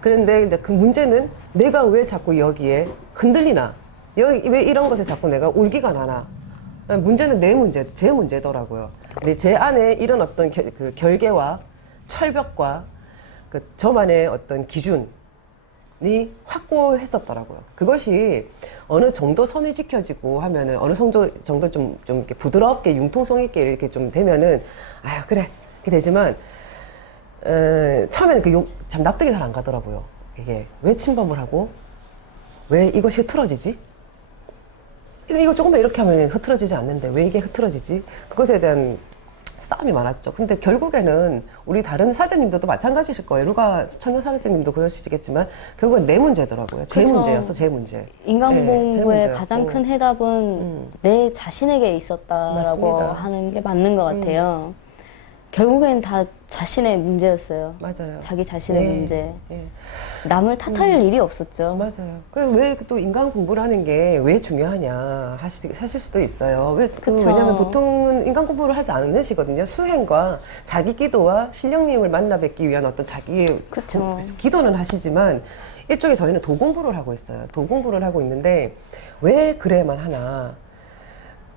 그런데 이제 그 문제는 내가 왜 자꾸 여기에 흔들리나? 왜 이런 것에 자꾸 내가 울기가 나나? 문제는 제 문제더라고요. 근데 제 안에 이런 어떤 그 결계와 철벽과 그 저만의 어떤 기준이 확고했었더라고요. 그것이 어느 정도 선이 지켜지고 하면은 어느 정도 좀 이렇게 부드럽게 융통성 있게 이렇게 좀 되면은 아유 그래 이렇게 되지만 처음에는 참 납득이 잘 안 가더라고요. 이게 왜 침범을 하고 왜 이것이 흐트러지지? 이거 조금만 이렇게 하면 흐트러지지 않는데 왜 이게 흐트러지지? 그것에 대한 싸움이 많았죠. 근데 결국에는 우리 다른 사제님들도 마찬가지실 거예요. 루가 천년 사제님도 그러시겠지만 결국엔 내 문제더라고요. 제 그쵸. 문제였어, 제 문제. 인간 네, 제 공부의 문제였고. 가장 큰 해답은 내 자신에게 있었다라고 맞습니다. 하는 게 맞는 것 같아요. 결국엔 다 자신의 문제였어요. 맞아요. 자기 자신의 네, 문제. 예. 남을 탓할 일이 없었죠. 맞아요. 그래서 왜 또 인간 공부를 하는 게 왜 중요하냐 하실 수도 있어요. 그쵸. 왜냐하면 보통은 인간 공부를 하지 않으시거든요. 수행과 자기 기도와 신령님을 만나 뵙기 위한 어떤 자기의 그쵸. 기도는 하시지만 일종의 저희는 도 공부를 하고 있어요. 도 공부를 하고 있는데 왜 그래야만 하나.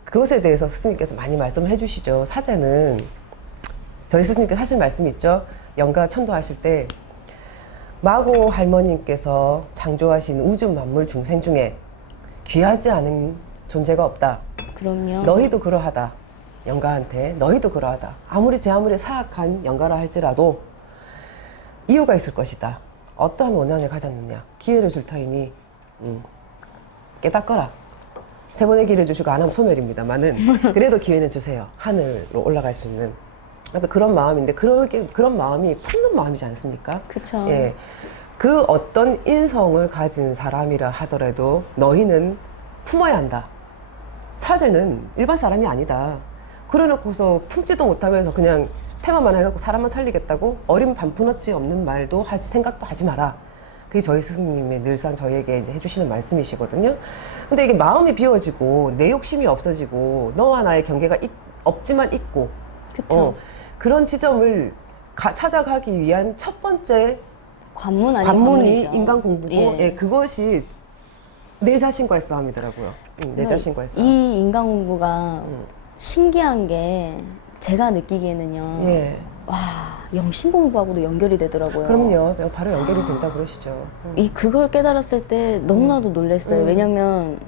그것에 대해서 스승님께서 많이 말씀을 해주시죠. 사제는 저희 스승님께서 하신 말씀이 있죠. 영가 천도하실 때 마고 할머님께서 창조하신 우주 만물 중생 중에 귀하지 않은 존재가 없다. 그럼요. 너희도 그러하다. 영가한테 너희도 그러하다. 아무리 사악한 영가라 할지라도 이유가 있을 것이다. 어떠한 원한을 가졌느냐. 기회를 줄 터이니 깨닫거라. 세 번의 기회를 주시고 안 하면 소멸입니다만은 그래도 기회는 주세요. 하늘로 올라갈 수 있는 그런 마음인데 그런 마음이 푸는 마음이지 않습니까? 그쵸. 예. 그 어떤 인성을 가진 사람이라 하더라도 너희는 품어야 한다. 사제는 일반 사람이 아니다. 그래놓고서 품지도 못하면서 그냥 테마만 해갖고 사람만 살리겠다고 어린 반푼어치 없는 말도 하지 생각도 하지 마라. 그게 저희 스승님이 늘상 저희에게 이제 해주시는 말씀이시거든요. 근데 이게 마음이 비워지고 내 욕심이 없어지고 너와 나의 경계가 없지만 있고 그쵸. 그런 지점을 찾아가기 위한 첫 번째 관문 아닌 관문이 관문이죠. 인간 공부고 예. 예, 그것이 내 자신과의 싸움이더라고요. 내 자신과의 싸움. 이 인간 공부가 신기한 게 제가 느끼기에는요. 예. 와, 영신 공부하고도 연결이 되더라고요. 그럼요. 바로 연결이 된다 그러시죠. 그걸 깨달았을 때 너무나도 놀랐어요. 왜냐면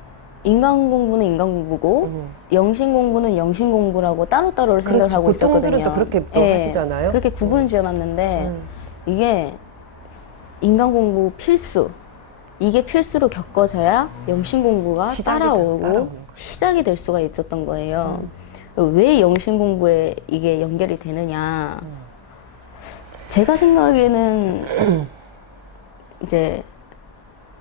인간 공부는 인간 공부고 영신 공부는 영신 공부라고 따로따로 생각을 하고 보통 있었거든요. 분들은 또 그렇게 또 예, 하시잖아요. 그렇게 구분을 지어놨는데 음. 이게 인간 공부 필수. 이게 필수로 겪어져야 영신 공부가 시작이 따라오고 따라오는 거죠. 시작이 될 수가 있었던 거예요. 왜 영신 공부에 이게 연결이 되느냐. 제가 생각에는 이제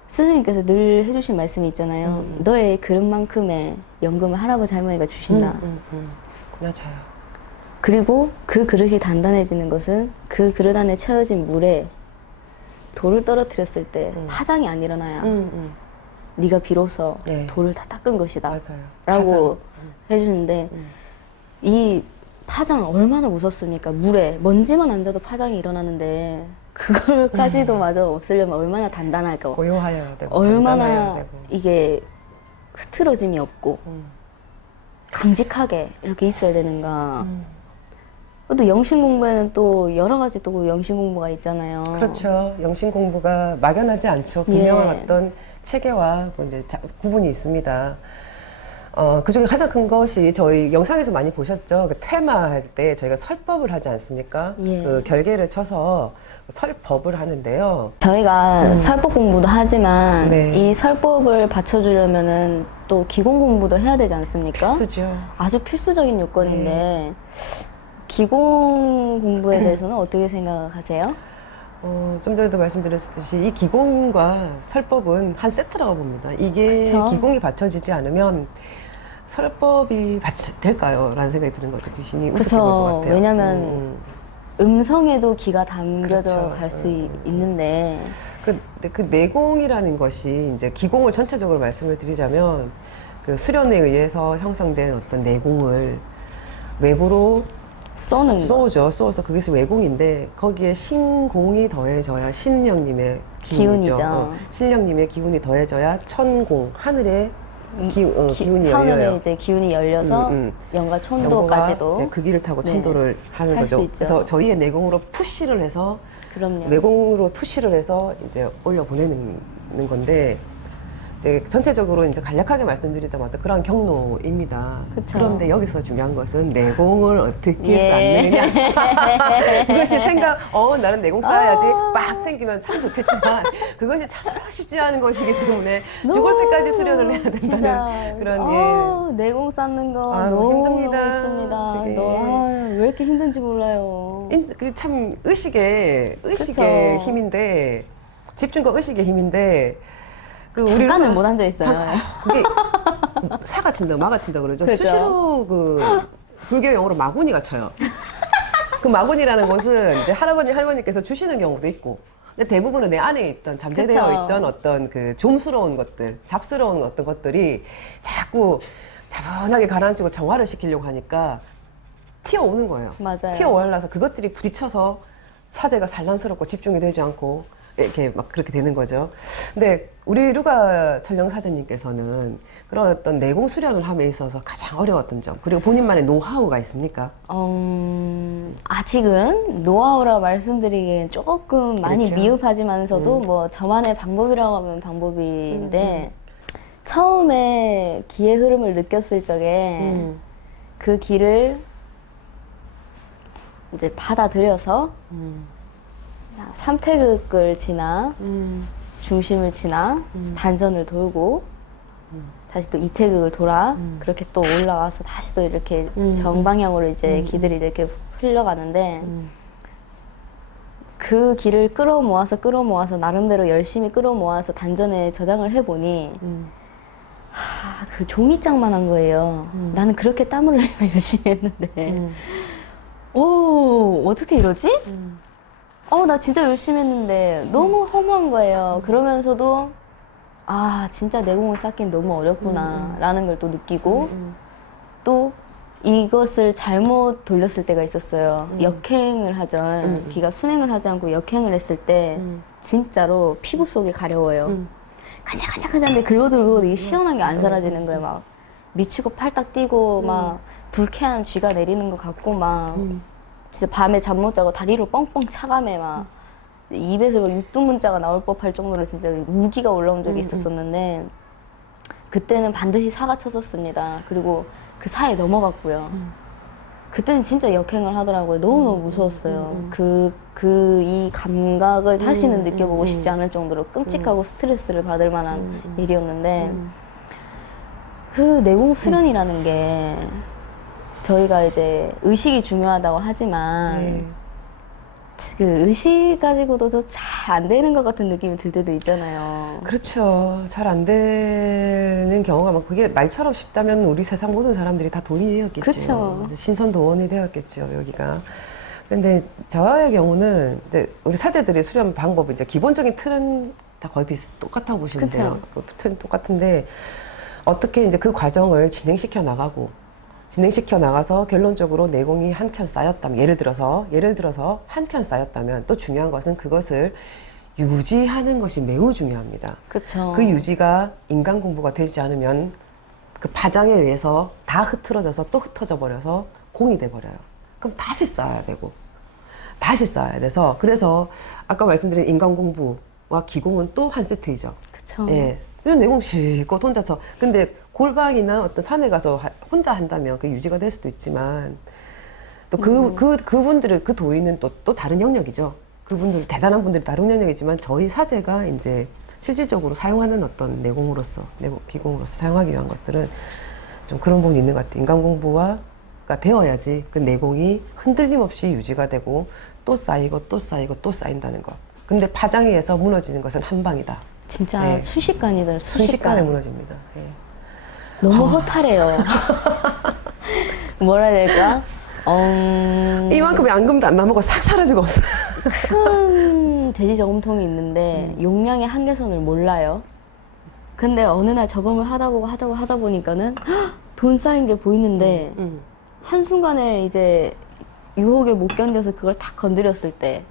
스승님께서 늘 해주신 말씀이 있잖아요. 너의 그릇만큼의 연금을 할아버지 할머니가 주신다. 맞아요. 그리고 그 그릇이 단단해지는 것은 그 그릇 안에 채워진 물에 돌을 떨어뜨렸을 때 파장이 안 일어나야 네가 비로소 네. 돌을 다 닦은 것이다 맞아요. 라고 해주는데 이 파장 얼마나 무섭습니까? 물에 먼지만 앉아도 파장이 일어나는데 그걸까지도 마저 없애려면 얼마나 단단할까? 고요하여야 되고 얼마나 단단해야 되고. 이게 흐트러짐이 없고 강직하게 이렇게 있어야 되는가? 또 영신 공부에는 또 여러 가지 또 영신 공부가 있잖아요. 그렇죠. 영신 공부가 막연하지 않죠. 분명한 예. 어떤 체계와 뭐 이제 구분이 있습니다. 그 중에 가장 큰 것이 저희 영상에서 많이 보셨죠. 그 퇴마할 때 저희가 설법을 하지 않습니까? 예. 그 결계를 쳐서 설법을 하는데요. 저희가 설법 공부도 하지만 네. 이 설법을 받쳐주려면은 또 기공 공부도 해야 되지 않습니까? 필수죠. 아주 필수적인 요건인데 기공 공부에 대해서는 어떻게 생각하세요? 좀 전에도 말씀드렸듯이 이 기공과 설법은 한 세트라고 봅니다. 이게 그쵸. 기공이 받쳐지지 않으면 설법이 될까요? 라는 생각이 드는 거죠. 귀신이 우습게 볼 것 그렇죠. 같아요. 왜냐면 음성에도 기가 담겨져 그렇죠. 갈 수 있는데 그 내공이라는 것이 이제 기공을 전체적으로 말씀을 드리자면 그 수련에 의해서 형성된 어떤 내공을 외부로 쏘는 거. 쏘죠. 쏘서 그것이 외공인데 거기에 신공이 더해져야 신령님의 기운이죠. 기운이죠. 신령님의 기운이 더해져야 천공 하늘의 기운이 하늘에 열려요. 이제 기운이 열려서 영과 천도까지도 영호가, 네, 그 길을 타고 네. 천도를 하는 할 수 거죠. 있죠. 그래서 저희의 내공으로 푸시를 해서 그럼요. 내공으로 푸시를 해서 이제 올려 보내는 건데 이제 전체적으로 이제 간략하게 말씀드리자마자 그러한 경로입니다. 그쵸. 그런데 여기서 중요한 것은 내공을 어떻게 예. 쌓느냐. 그것이 나는 내공 쌓아야지 막 생기면 참 좋겠지만 그것이 참 쉽지 않은 것이기 때문에 죽을 때까지 수련을 해야 된다는 진짜 그런 내공 쌓는 거 아유, 너무 힘듭니다. 힘듭니다. 그게. 왜 이렇게 힘든지 몰라요. 참 의식의 그쵸. 힘인데 집중과 의식의 힘인데 잠깐을 못 앉아 있어요. 그게 사가 친다, 마가 친다 그러죠. 그죠. 수시로 불교 용어로 마구니가 쳐요. 그 마구니라는 것은 이제 할아버지, 할머니께서 주시는 경우도 있고, 근데 대부분은 내 안에 있던 잠재되어 그쵸. 있던 어떤 그 좀스러운 것들, 잡스러운 어떤 것들이 자꾸 차분하게 가라앉히고 정화를 시키려고 하니까 튀어오는 거예요. 맞아요. 튀어올라서 그것들이 부딪혀서 사제가 산란스럽고 집중이 되지 않고 이렇게 막 그렇게 되는 거죠. 근데 우리 류가 천령 사제님께서는 그런 어떤 내공 수련을 함에 있어서 가장 어려웠던 점, 그리고 본인만의 노하우가 있습니까? 아직은 노하우라 말씀드리기엔 조금 많이 그렇죠. 미흡하지만서도 뭐 저만의 방법이라고 하면 방법인데 처음에 기의 흐름을 느꼈을 적에 그 길을 이제 받아들여서 삼태극을 지나 중심을 지나 단전을 돌고 다시 또 이태극을 돌아 그렇게 또 올라와서 다시 또 이렇게 정방향으로 이제 기들이 이렇게 흘러가는데 그 길을 끌어모아서 나름대로 열심히 끌어모아서 단전에 저장을 해보니 그 종이장만 한 거예요. 나는 그렇게 땀을 흘리며 열심히 했는데 어떻게 이러지? 나 진짜 열심히 했는데 너무 허무한 거예요. 그러면서도 진짜 내공을 쌓긴 너무 어렵구나 라는 걸 또 느끼고 또 이것을 잘못 돌렸을 때가 있었어요. 역행을 하죠. 비가 순행을 하지 않고 역행을 했을 때 진짜로 피부 속이 가려워요. 가자 하는데 긁어들고 이게 시원한 게 안 사라지는 거예요. 막 미치고 팔딱 뛰고 막 불쾌한 쥐가 내리는 것 같고 막 진짜 밤에 잠 못 자고 다리를 뻥뻥 차가매 막 입에서 막 육두문자가 나올 법할 정도로 진짜 우기가 올라온 적이 있었었는데 그때는 반드시 사과쳤었습니다. 그리고 그 사이에 넘어갔고요. 그때는 진짜 역행을 하더라고요. 너무너무 무서웠어요. 이 감각을 다시는 느껴보고 싶지 않을 정도로 끔찍하고 스트레스를 받을 만한 일이었는데 그 내공 수련이라는 게 저희가 이제 의식이 중요하다고 하지만 그 의식 가지고도 잘 안 되는 것 같은 느낌이 들 때도 있잖아요. 그렇죠. 잘 안 되는 경우가 막 그게 말처럼 쉽다면 우리 세상 모든 사람들이 다 돈이 되었겠죠. 그렇죠. 신선도원이 되었겠죠, 여기가. 근데 저의 경우는 이제 우리 사제들의 수련 방법이 이제 기본적인 틀은 다 거의 똑같다고 보시면 돼요. 틀은 똑같은데 어떻게 이제 그 과정을 진행시켜 나가서 결론적으로 내공이 한 켠 쌓였다면 예를 들어서 한 켠 쌓였다면 또 중요한 것은 그것을 유지하는 것이 매우 중요합니다. 그렇죠. 그 유지가 인간 공부가 되지 않으면 그 파장에 의해서 다 흐트러져서 또 흩어져 버려서 공이 돼 버려요. 그럼 다시 쌓아야 돼서 그래서 아까 말씀드린 인간 공부와 기공은 또 한 세트이죠. 그렇죠. 예. 이런 내공 실컷 혼자서 근데 골방이나 어떤 산에 가서 혼자 한다면 그 유지가 될 수도 있지만 또 그분들의 그 도인은 또 다른 영역이죠. 그분들 대단한 분들이 다른 영역이지만 저희 사제가 이제 실질적으로 사용하는 어떤 기공으로서 사용하기 위한 것들은 좀 그런 부분이 있는 것 같아요. 인간 공부가 되어야지 그 내공이 흔들림 없이 유지가 되고 또 쌓이고 쌓인다는 거. 근데 파장에 의해서 무너지는 것은 한 방이다. 진짜 순식간이들 순식간에 무너집니다. 예. 너무 허탈해요. 뭐라 해야 될까? 이만큼의 앙금도 안 남고 싹 사라지고 없어요. 큰 돼지 저금통이 있는데 용량의 한계선을 몰라요. 근데 어느 날 저금을 하다 보니까는 돈 쌓인 게 보이는데 한순간에 이제 유혹에 못 견뎌서 그걸 탁 건드렸을 때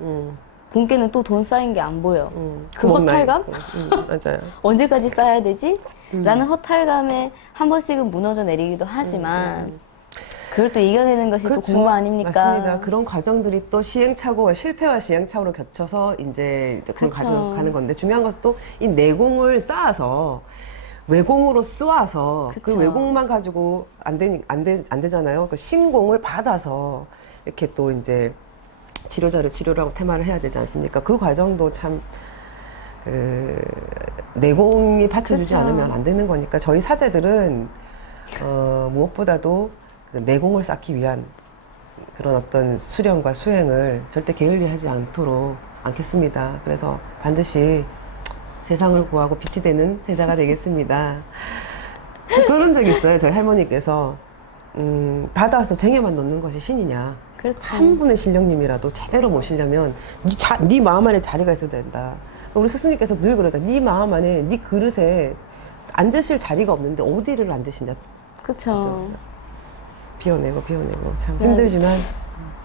본께는 또 돈 쌓인 게 안 보여. 그 허탈감? 맞아요. 언제까지 쌓아야 되지? 라는 허탈감에 한 번씩은 무너져 내리기도 하지만 그걸 또 이겨내는 것이 또 공부 아닙니까? 맞습니다. 그런 과정들이 또 시행착오와 실패와 시행착오로 겹쳐서 이제 그걸 가져가는 건데 중요한 것은 또 이 내공을 쌓아서 외공으로 쏘아서 그 그쵸. 외공만 가지고 안 되잖아요. 그 신공을 받아서 이렇게 또 이제 치료자를 치료라고 테마를 해야 되지 않습니까? 그 과정도 참 그 내공이 받쳐주지 그쵸. 않으면 안 되는 거니까 저희 사제들은 무엇보다도 그 내공을 쌓기 위한 그런 어떤 수련과 수행을 절대 게을리하지 않겠습니다. 그래서 반드시 세상을 구하고 빛이 되는 제자가 되겠습니다. 그런 적이 있어요. 저희 할머니께서 받아서 쟁여만 놓는 것이 신이냐. 그렇죠. 한 분의 신령님이라도 제대로 모시려면 네 마음 안에 자리가 있어야 된다. 우리 스승님께서 늘 그러죠. 네 마음 안에 네 그릇에 앉으실 자리가 없는데 어디를 앉으시냐. 그렇죠. 비워내고 참 진짜 힘들지만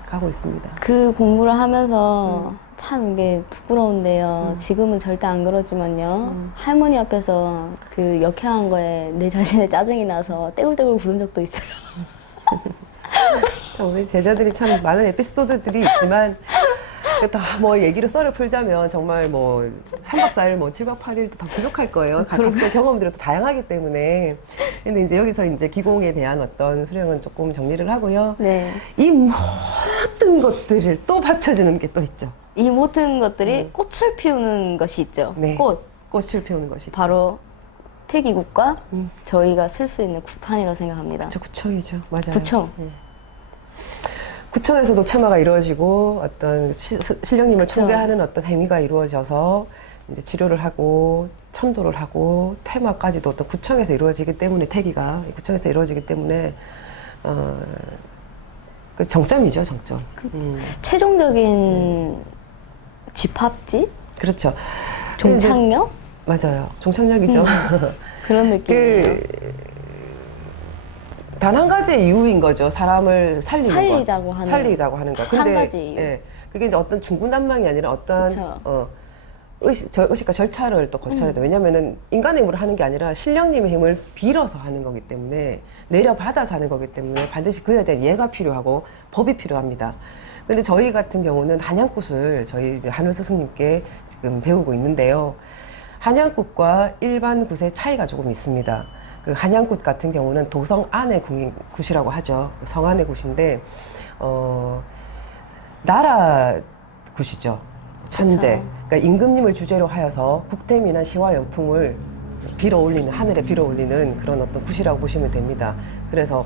가고 있습니다. 그 공부를 하면서 참 이게 부끄러운데요. 지금은 절대 안 그러지만요. 할머니 앞에서 그 역행한 거에 내 자신의 짜증이 나서 떼굴떼굴 부른 적도 있어요. 참 우리 제자들이 참 많은 에피소드들이 있지만 다 뭐 얘기를 썰을 풀자면 정말 뭐 3박 4일 뭐 7박 8일도 다 부족할 거예요. 각각의 경험들이 또 다양하기 때문에. 근데 이제 여기서 이제 기공에 대한 어떤 수령은 조금 정리를 하고요. 네. 이 모든 것들을 또 받쳐주는 게 또 있죠. 이 모든 것들이 꽃을 피우는 것이 있죠. 네. 꽃을 피우는 것이 있죠. 바로 퇴기국과 저희가 쓸 수 있는 구판이라고 생각합니다. 그쵸, 구청이죠. 맞아요. 구청. 구청에서도 체마가 이루어지고 어떤 신령님을 그쵸. 숭배하는 어떤 행위가 이루어져서 이제 치료를 하고 천도를 하고 테마까지도 또 구청에서 이루어지기 때문에 태기가 구청에서 이루어지기 때문에 그 정점이죠, 정점. 최종적인 집합지? 그렇죠. 종착역? 맞아요. 종착역이죠. 그런 느낌이에요. 단 한 가지의 이유인 거죠. 사람을 살리자고 하는. 살리자고 하는 거. 한 가지 이유. 예, 그게 이제 어떤 중구난방이 아니라 어떤 그쵸. 의식과 절차를 또 거쳐야 돼. 왜냐면은 인간의 힘으로 하는 게 아니라 신령님의 힘을 빌어서 하는 거기 때문에 내려받아서 하는 거기 때문에 반드시 그에 대한 예가 필요하고 법이 필요합니다. 근데 저희 같은 경우는 한양굿을 저희 이제 한울 스승님께 지금 배우고 있는데요. 한양굿과 일반 굿의 차이가 조금 있습니다. 그 한양굿 같은 경우는 도성 안의 굿이라고 하죠. 성 안의 굿인데 나라 굿이죠. 천재. 그쵸. 그러니까 임금님을 주제로 하여서 국태민한 시와 연풍을 빌어 올리는, 하늘에 빌어 올리는 그런 어떤 굿이라고 보시면 됩니다. 그래서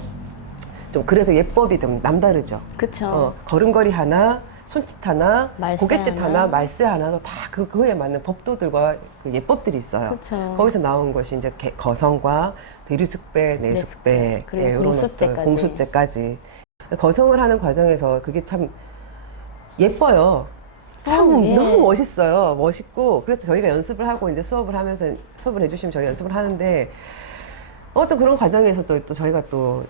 그래서 예법이 좀 남다르죠. 그쵸. 걸음걸이 하나, 손짓 하나, 말세 고갯짓 하나. 하나, 말세 하나도 다 그거에 맞는 법도들과 그 예법들이 있어요. 그쵸. 거기서 나온 것이 이제 거성과 대리숙배, 내숙배, 그리고 이런 공수죄까지. 어떤 공수죄까지. 거성을 하는 과정에서 그게 참 예뻐요. 참 예. 너무 멋있어요. 멋있고 그래서 저희가 연습을 하고 이제 수업을 하면서 수업을 해주시면 저희 연습을 하는데 어떤 그런 과정에서도 또 저희가 또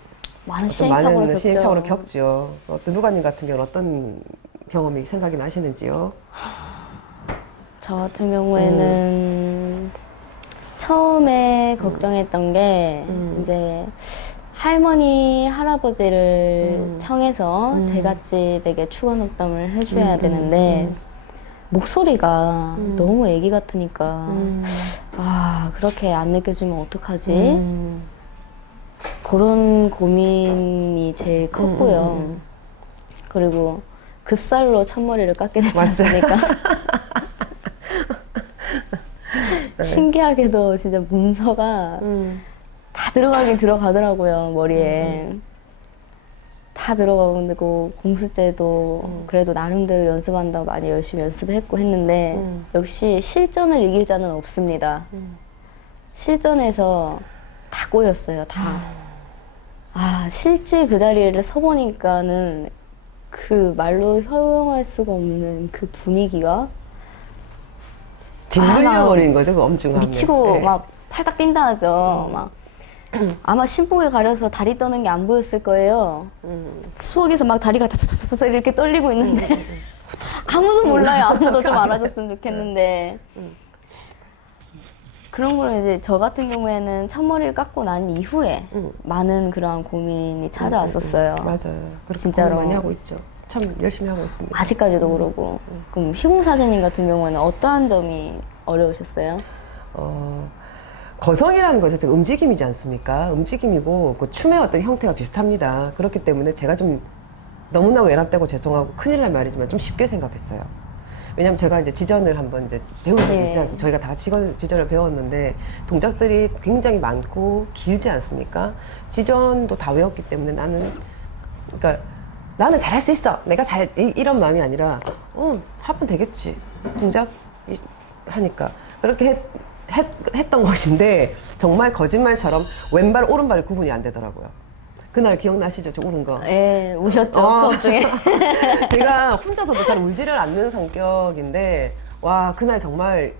많은 많은 시행착오를 시행착오를 겪죠. 겪죠. 어떤 누가님 같은 경우는 어떤 경험이 생각이 나시는지요? 저 같은 경우에는 처음에 걱정했던 게 이제 할머니, 할아버지를 청해서 제갓집에게 추가녹담을 해줘야 되는데 목소리가 너무 애기 같으니까 아 그렇게 안 느껴지면 어떡하지? 그런 고민이 제일 컸고요. 그리고 급살로 첫머리를 깎게 됐지 않습니까? 신기하게도 진짜 문서가 다 들어가긴 들어가더라고요, 머리에. 다 들어가고, 공수제도 그래도 나름대로 연습한다고 많이 열심히 연습했고 했는데, 역시 실전을 이길 자는 없습니다. 실전에서 다 꼬였어요, 다. 아, 실제 그 자리를 서보니까는 그 말로 표현할 수가 없는 그 분위기가 짓눌려버린 거죠, 그 엄중함에. 미치고 네. 막 팔딱 뛴다 하죠. 막 아마 신복에 가려서 다리 떠는 게 안 보였을 거예요. 수옥에서 막 다리가 타타타타 이렇게 떨리고 있는데 아무도 몰라요. 아무도 좀 알아줬으면 좋겠는데 그런 걸 이제 저 같은 경우에는 첫머리를 깎고 난 이후에 많은 그러한 고민이 찾아왔었어요. 맞아요. 그렇게 진짜로. 고민 많이 하고 있죠. 참 열심히 하고 있습니다. 아직까지도 그러고. 그럼 희공사제님 같은 경우에는 어떠한 점이 어려우셨어요? 거성이라는 것은 지금 움직임이지 않습니까? 움직임이고 그 춤의 어떤 형태가 비슷합니다. 그렇기 때문에 제가 좀 너무나 외람되고 죄송하고 큰일 날 말이지만 좀 쉽게 생각했어요. 왜냐면 제가 이제 지전을 한번 이제 배운 적이 네. 있지 않습니까? 저희가 다 지전을 배웠는데 동작들이 굉장히 많고 길지 않습니까? 지전도 다 외웠기 때문에 그러니까 나는 잘할 수 있어. 내가 이런 마음이 아니라 하면 되겠지. 동작 하니까 그렇게 했던 것인데 정말 거짓말처럼 왼발 오른발이 구분이 안 되더라고요. 그날 기억나시죠? 저 우는 거. 예, 우셨죠, 수업 중에. 제가 혼자서도 잘 울지를 않는 성격인데 와 그날 정말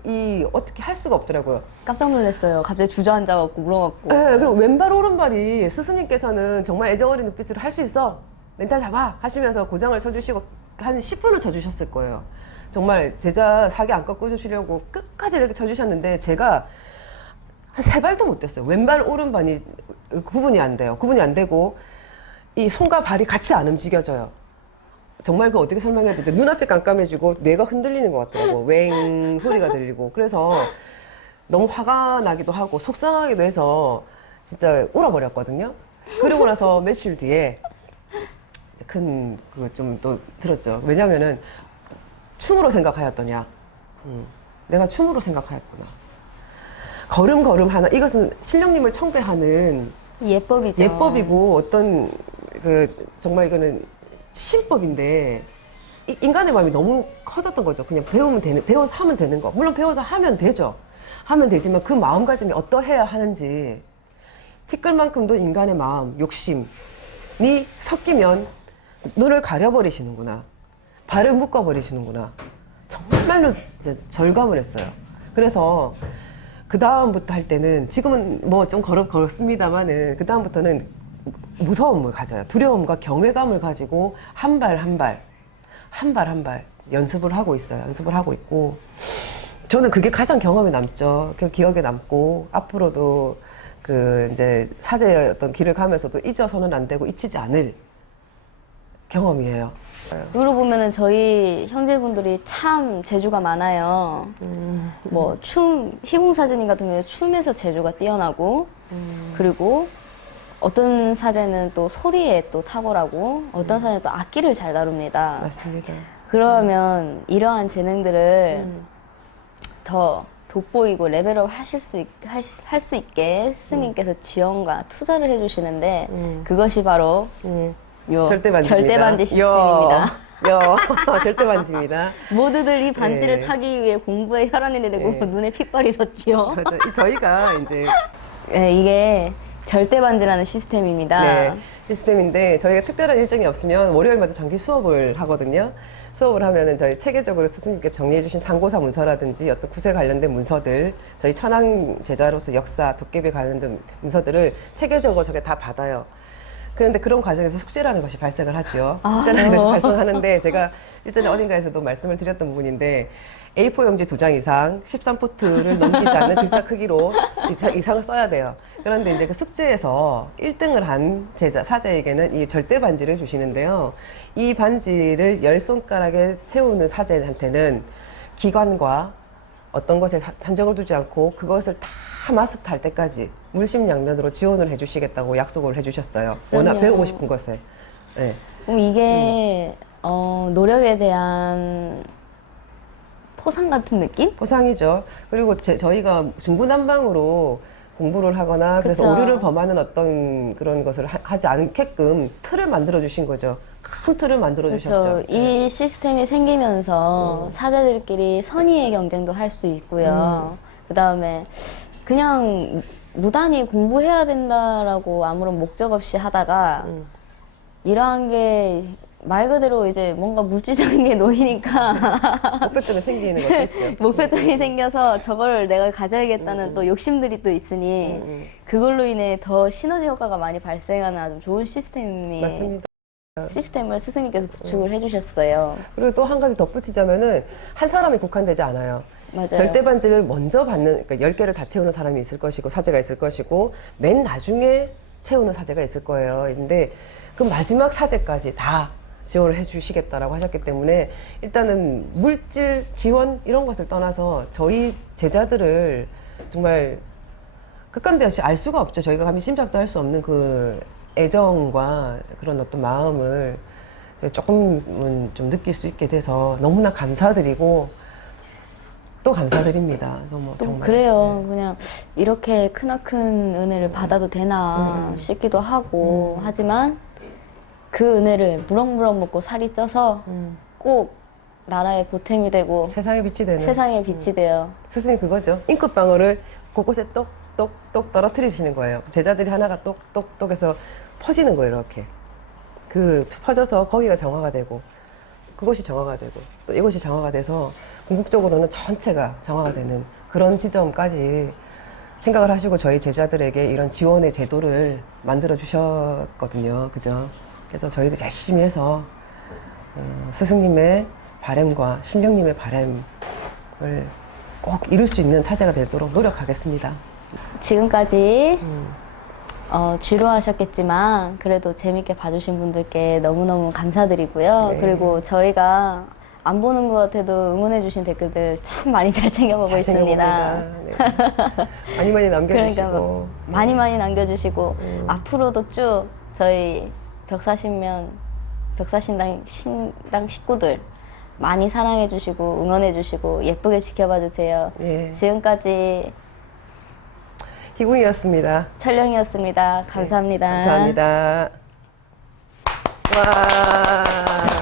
어떻게 할 수가 없더라고요. 깜짝 놀랐어요. 갑자기 주저앉아갖고 울어갖고. 네, 그 왼발 오른발이 스승님께서는 정말 애정어린 눈빛으로 할 수 있어. 멘탈 잡아 하시면서 고장을 쳐주시고 한 10분을 쳐주셨을 거예요. 정말 제자 사기 안 꺾어주시려고 끝까지 이렇게 쳐주셨는데 제가 한 3발도 못 댔어요. 왼발 오른발이 구분이 안 돼요. 구분이 안 되고 이 손과 발이 같이 안 움직여져요. 정말 그 어떻게 설명해야 되죠? 눈앞이 깜깜해지고 뇌가 흔들리는 것 같더라고. 웽 소리가 들리고. 그래서 너무 화가 나기도 하고 속상하기도 해서 진짜 울어버렸거든요. 그러고 나서 며칠 뒤에 큰 그거 좀 또 들었죠. 왜냐면은 춤으로 생각하였더냐. 내가 춤으로 생각하였구나. 걸음 하나. 이것은 신령님을 청배하는 예법이죠. 예법이고 어떤 정말 이거는 신법인데 인간의 마음이 너무 커졌던 거죠. 그냥 배워서 하면 되는 거. 물론 배워서 하면 되죠. 하면 되지만 그 마음가짐이 어떠해야 하는지 티끌만큼도 인간의 마음, 욕심이 섞이면 눈을 가려버리시는구나. 발을 묶어버리시는구나. 정말로 절감을 했어요. 그래서 그 다음부터 할 때는 지금은 뭐 좀 걸었습니다만은 그 다음부터는 무서움을 가져요. 두려움과 경외감을 가지고 한 발 한 발 연습을 하고 있어요. 연습을 하고 있고 저는 그게 가장 경험에 남죠. 그 기억에 남고 앞으로도 그 이제 사제의 어떤 길을 가면서도 잊어서는 안 되고 잊히지 않을 경험이에요. 그러고 보면은 저희 형제분들이 참 재주가 많아요. 뭐 희궁 사제님 같은 경우에 춤에서 재주가 뛰어나고, 그리고 어떤 사제는 또 소리에 또 탁월하고, 어떤 사제는 또 악기를 잘 다룹니다. 맞습니다. 그러면 이러한 재능들을 더 돋보이고 레벨업 할 수 있게 스승님께서 지원과 투자를 해주시는데, 그것이 바로 요 절대반지입니다. 절대반지 시스템입니다. 절대반지입니다. 모두들 이 반지를 네. 타기 위해 공부에 혈안이 되고 네. 눈에 핏발이 섰지요. 맞아. 저희가 이제 네, 이게 절대반지라는 시스템입니다. 네, 시스템인데 저희가 특별한 일정이 없으면 월요일마다 정기 수업을 하거든요. 수업을 하면은 저희 체계적으로 스승님께 정리해 주신 상고사 문서라든지 어떤 구세 관련된 문서들, 저희 천황 제자로서 역사, 도깨비 관련된 문서들을 체계적으로 저게 다 받아요. 그런데 그런 과정에서 숙제라는 것이 발생을 하죠. 숙제라는 것이 발생하는데 제가 일전에 어딘가에서도 말씀을 드렸던 부분인데 A4 용지 2장 이상 13포트를 넘기지 않는 글자 크기로 이상을 써야 돼요. 그런데 이제 그 숙제에서 1등을 한 제자, 사제에게는 이 절대 반지를 주시는데요. 이 반지를 10손가락에 채우는 사제한테는 기관과 어떤 것에 산정을 두지 않고 그것을 다 마스터할 때까지 물심양면으로 지원을 해주시겠다고 약속을 해주셨어요. 워낙 그럼요. 배우고 싶은 것에. 네. 그럼 이게 노력에 대한 포상 같은 느낌? 보상이죠. 그리고 저희가 중구난방으로 공부를 하거나 그래서 그쵸. 오류를 범하는 어떤 그런 것을 하지 않게끔 틀을 만들어 주신 거죠. 큰 틀을 만들어 주셨죠. 그렇죠. 이 시스템이 생기면서 사제들끼리 선의의 경쟁도 할 수 있고요. 그 다음에 그냥 무단히 공부해야 된다라고 아무런 목적 없이 하다가 이러한 게 말 그대로 이제 뭔가 물질적인 게 놓이니까 목표점이 생기는 것도 있죠. 목표점이 생겨서 저걸 내가 가져야겠다는 또 욕심들이 또 있으니 그걸로 인해 더 시너지 효과가 많이 발생하는 아주 좋은 시스템이 맞습니다. 시스템을 스승님께서 구축을 해주셨어요. 그리고 또 한 가지 덧붙이자면은 한 사람이 국한되지 않아요. 맞아요. 절대 반지를 먼저 받는, 그러니까 10개를 다 채우는 사람이 있을 것이고, 사제가 있을 것이고, 맨 나중에 채우는 사제가 있을 거예요. 근데 그 마지막 사제까지 다 지원을 해주시겠다라고 하셨기 때문에 일단은 물질 지원 이런 것을 떠나서 저희 제자들을 정말 극간되었이 알 수가 없죠. 저희가 감히 짐작도 할 수 없는 그 애정과 그런 어떤 마음을 조금은 좀 느낄 수 있게 돼서 너무나 감사드리고 또 감사드립니다. 너무 또 정말. 그래요. 그냥 이렇게 크나큰 은혜를 받아도 되나 싶기도 하고 하지만 그 은혜를 무럭무럭 먹고 살이 쪄서 꼭 나라의 보탬이 되고 세상에 빛이 되는 세상의 빛이 돼요. 스승님 그거죠. 잉크방울을 곳곳에 똑똑똑 떨어뜨리시는 거예요. 제자들이 하나가 똑똑똑 해서 퍼지는 거예요. 이렇게 그 퍼져서 거기가 정화가 되고 그것이 정화가 되고 또 이것이 정화가 돼서 궁극적으로는 전체가 정화가 되는 그런 지점까지 생각을 하시고 저희 제자들에게 이런 지원의 제도를 만들어 주셨거든요. 그죠? 그래서 저희도 열심히 해서 스승님의 바람과 신령님의 바람을 꼭 이룰 수 있는 사제가 되도록 노력하겠습니다. 지금까지 지루하셨겠지만 그래도 재밌게 봐주신 분들께 너무너무 감사드리고요. 네. 그리고 저희가 안 보는 것 같아도 응원해주신 댓글들 참 많이 잘 챙겨보고 잘 챙겨봅니다. 챙겨봅니다. 네. 많이 많이 남겨주시고 그러니까 뭐 많이 남겨주시고 앞으로도 쭉 저희 벽사신당 식구들 많이 사랑해주시고 응원해주시고 예쁘게 지켜봐주세요. 네. 지금까지 희궁이었습니다. 철령이었습니다. 감사합니다. 감사합니다. 와.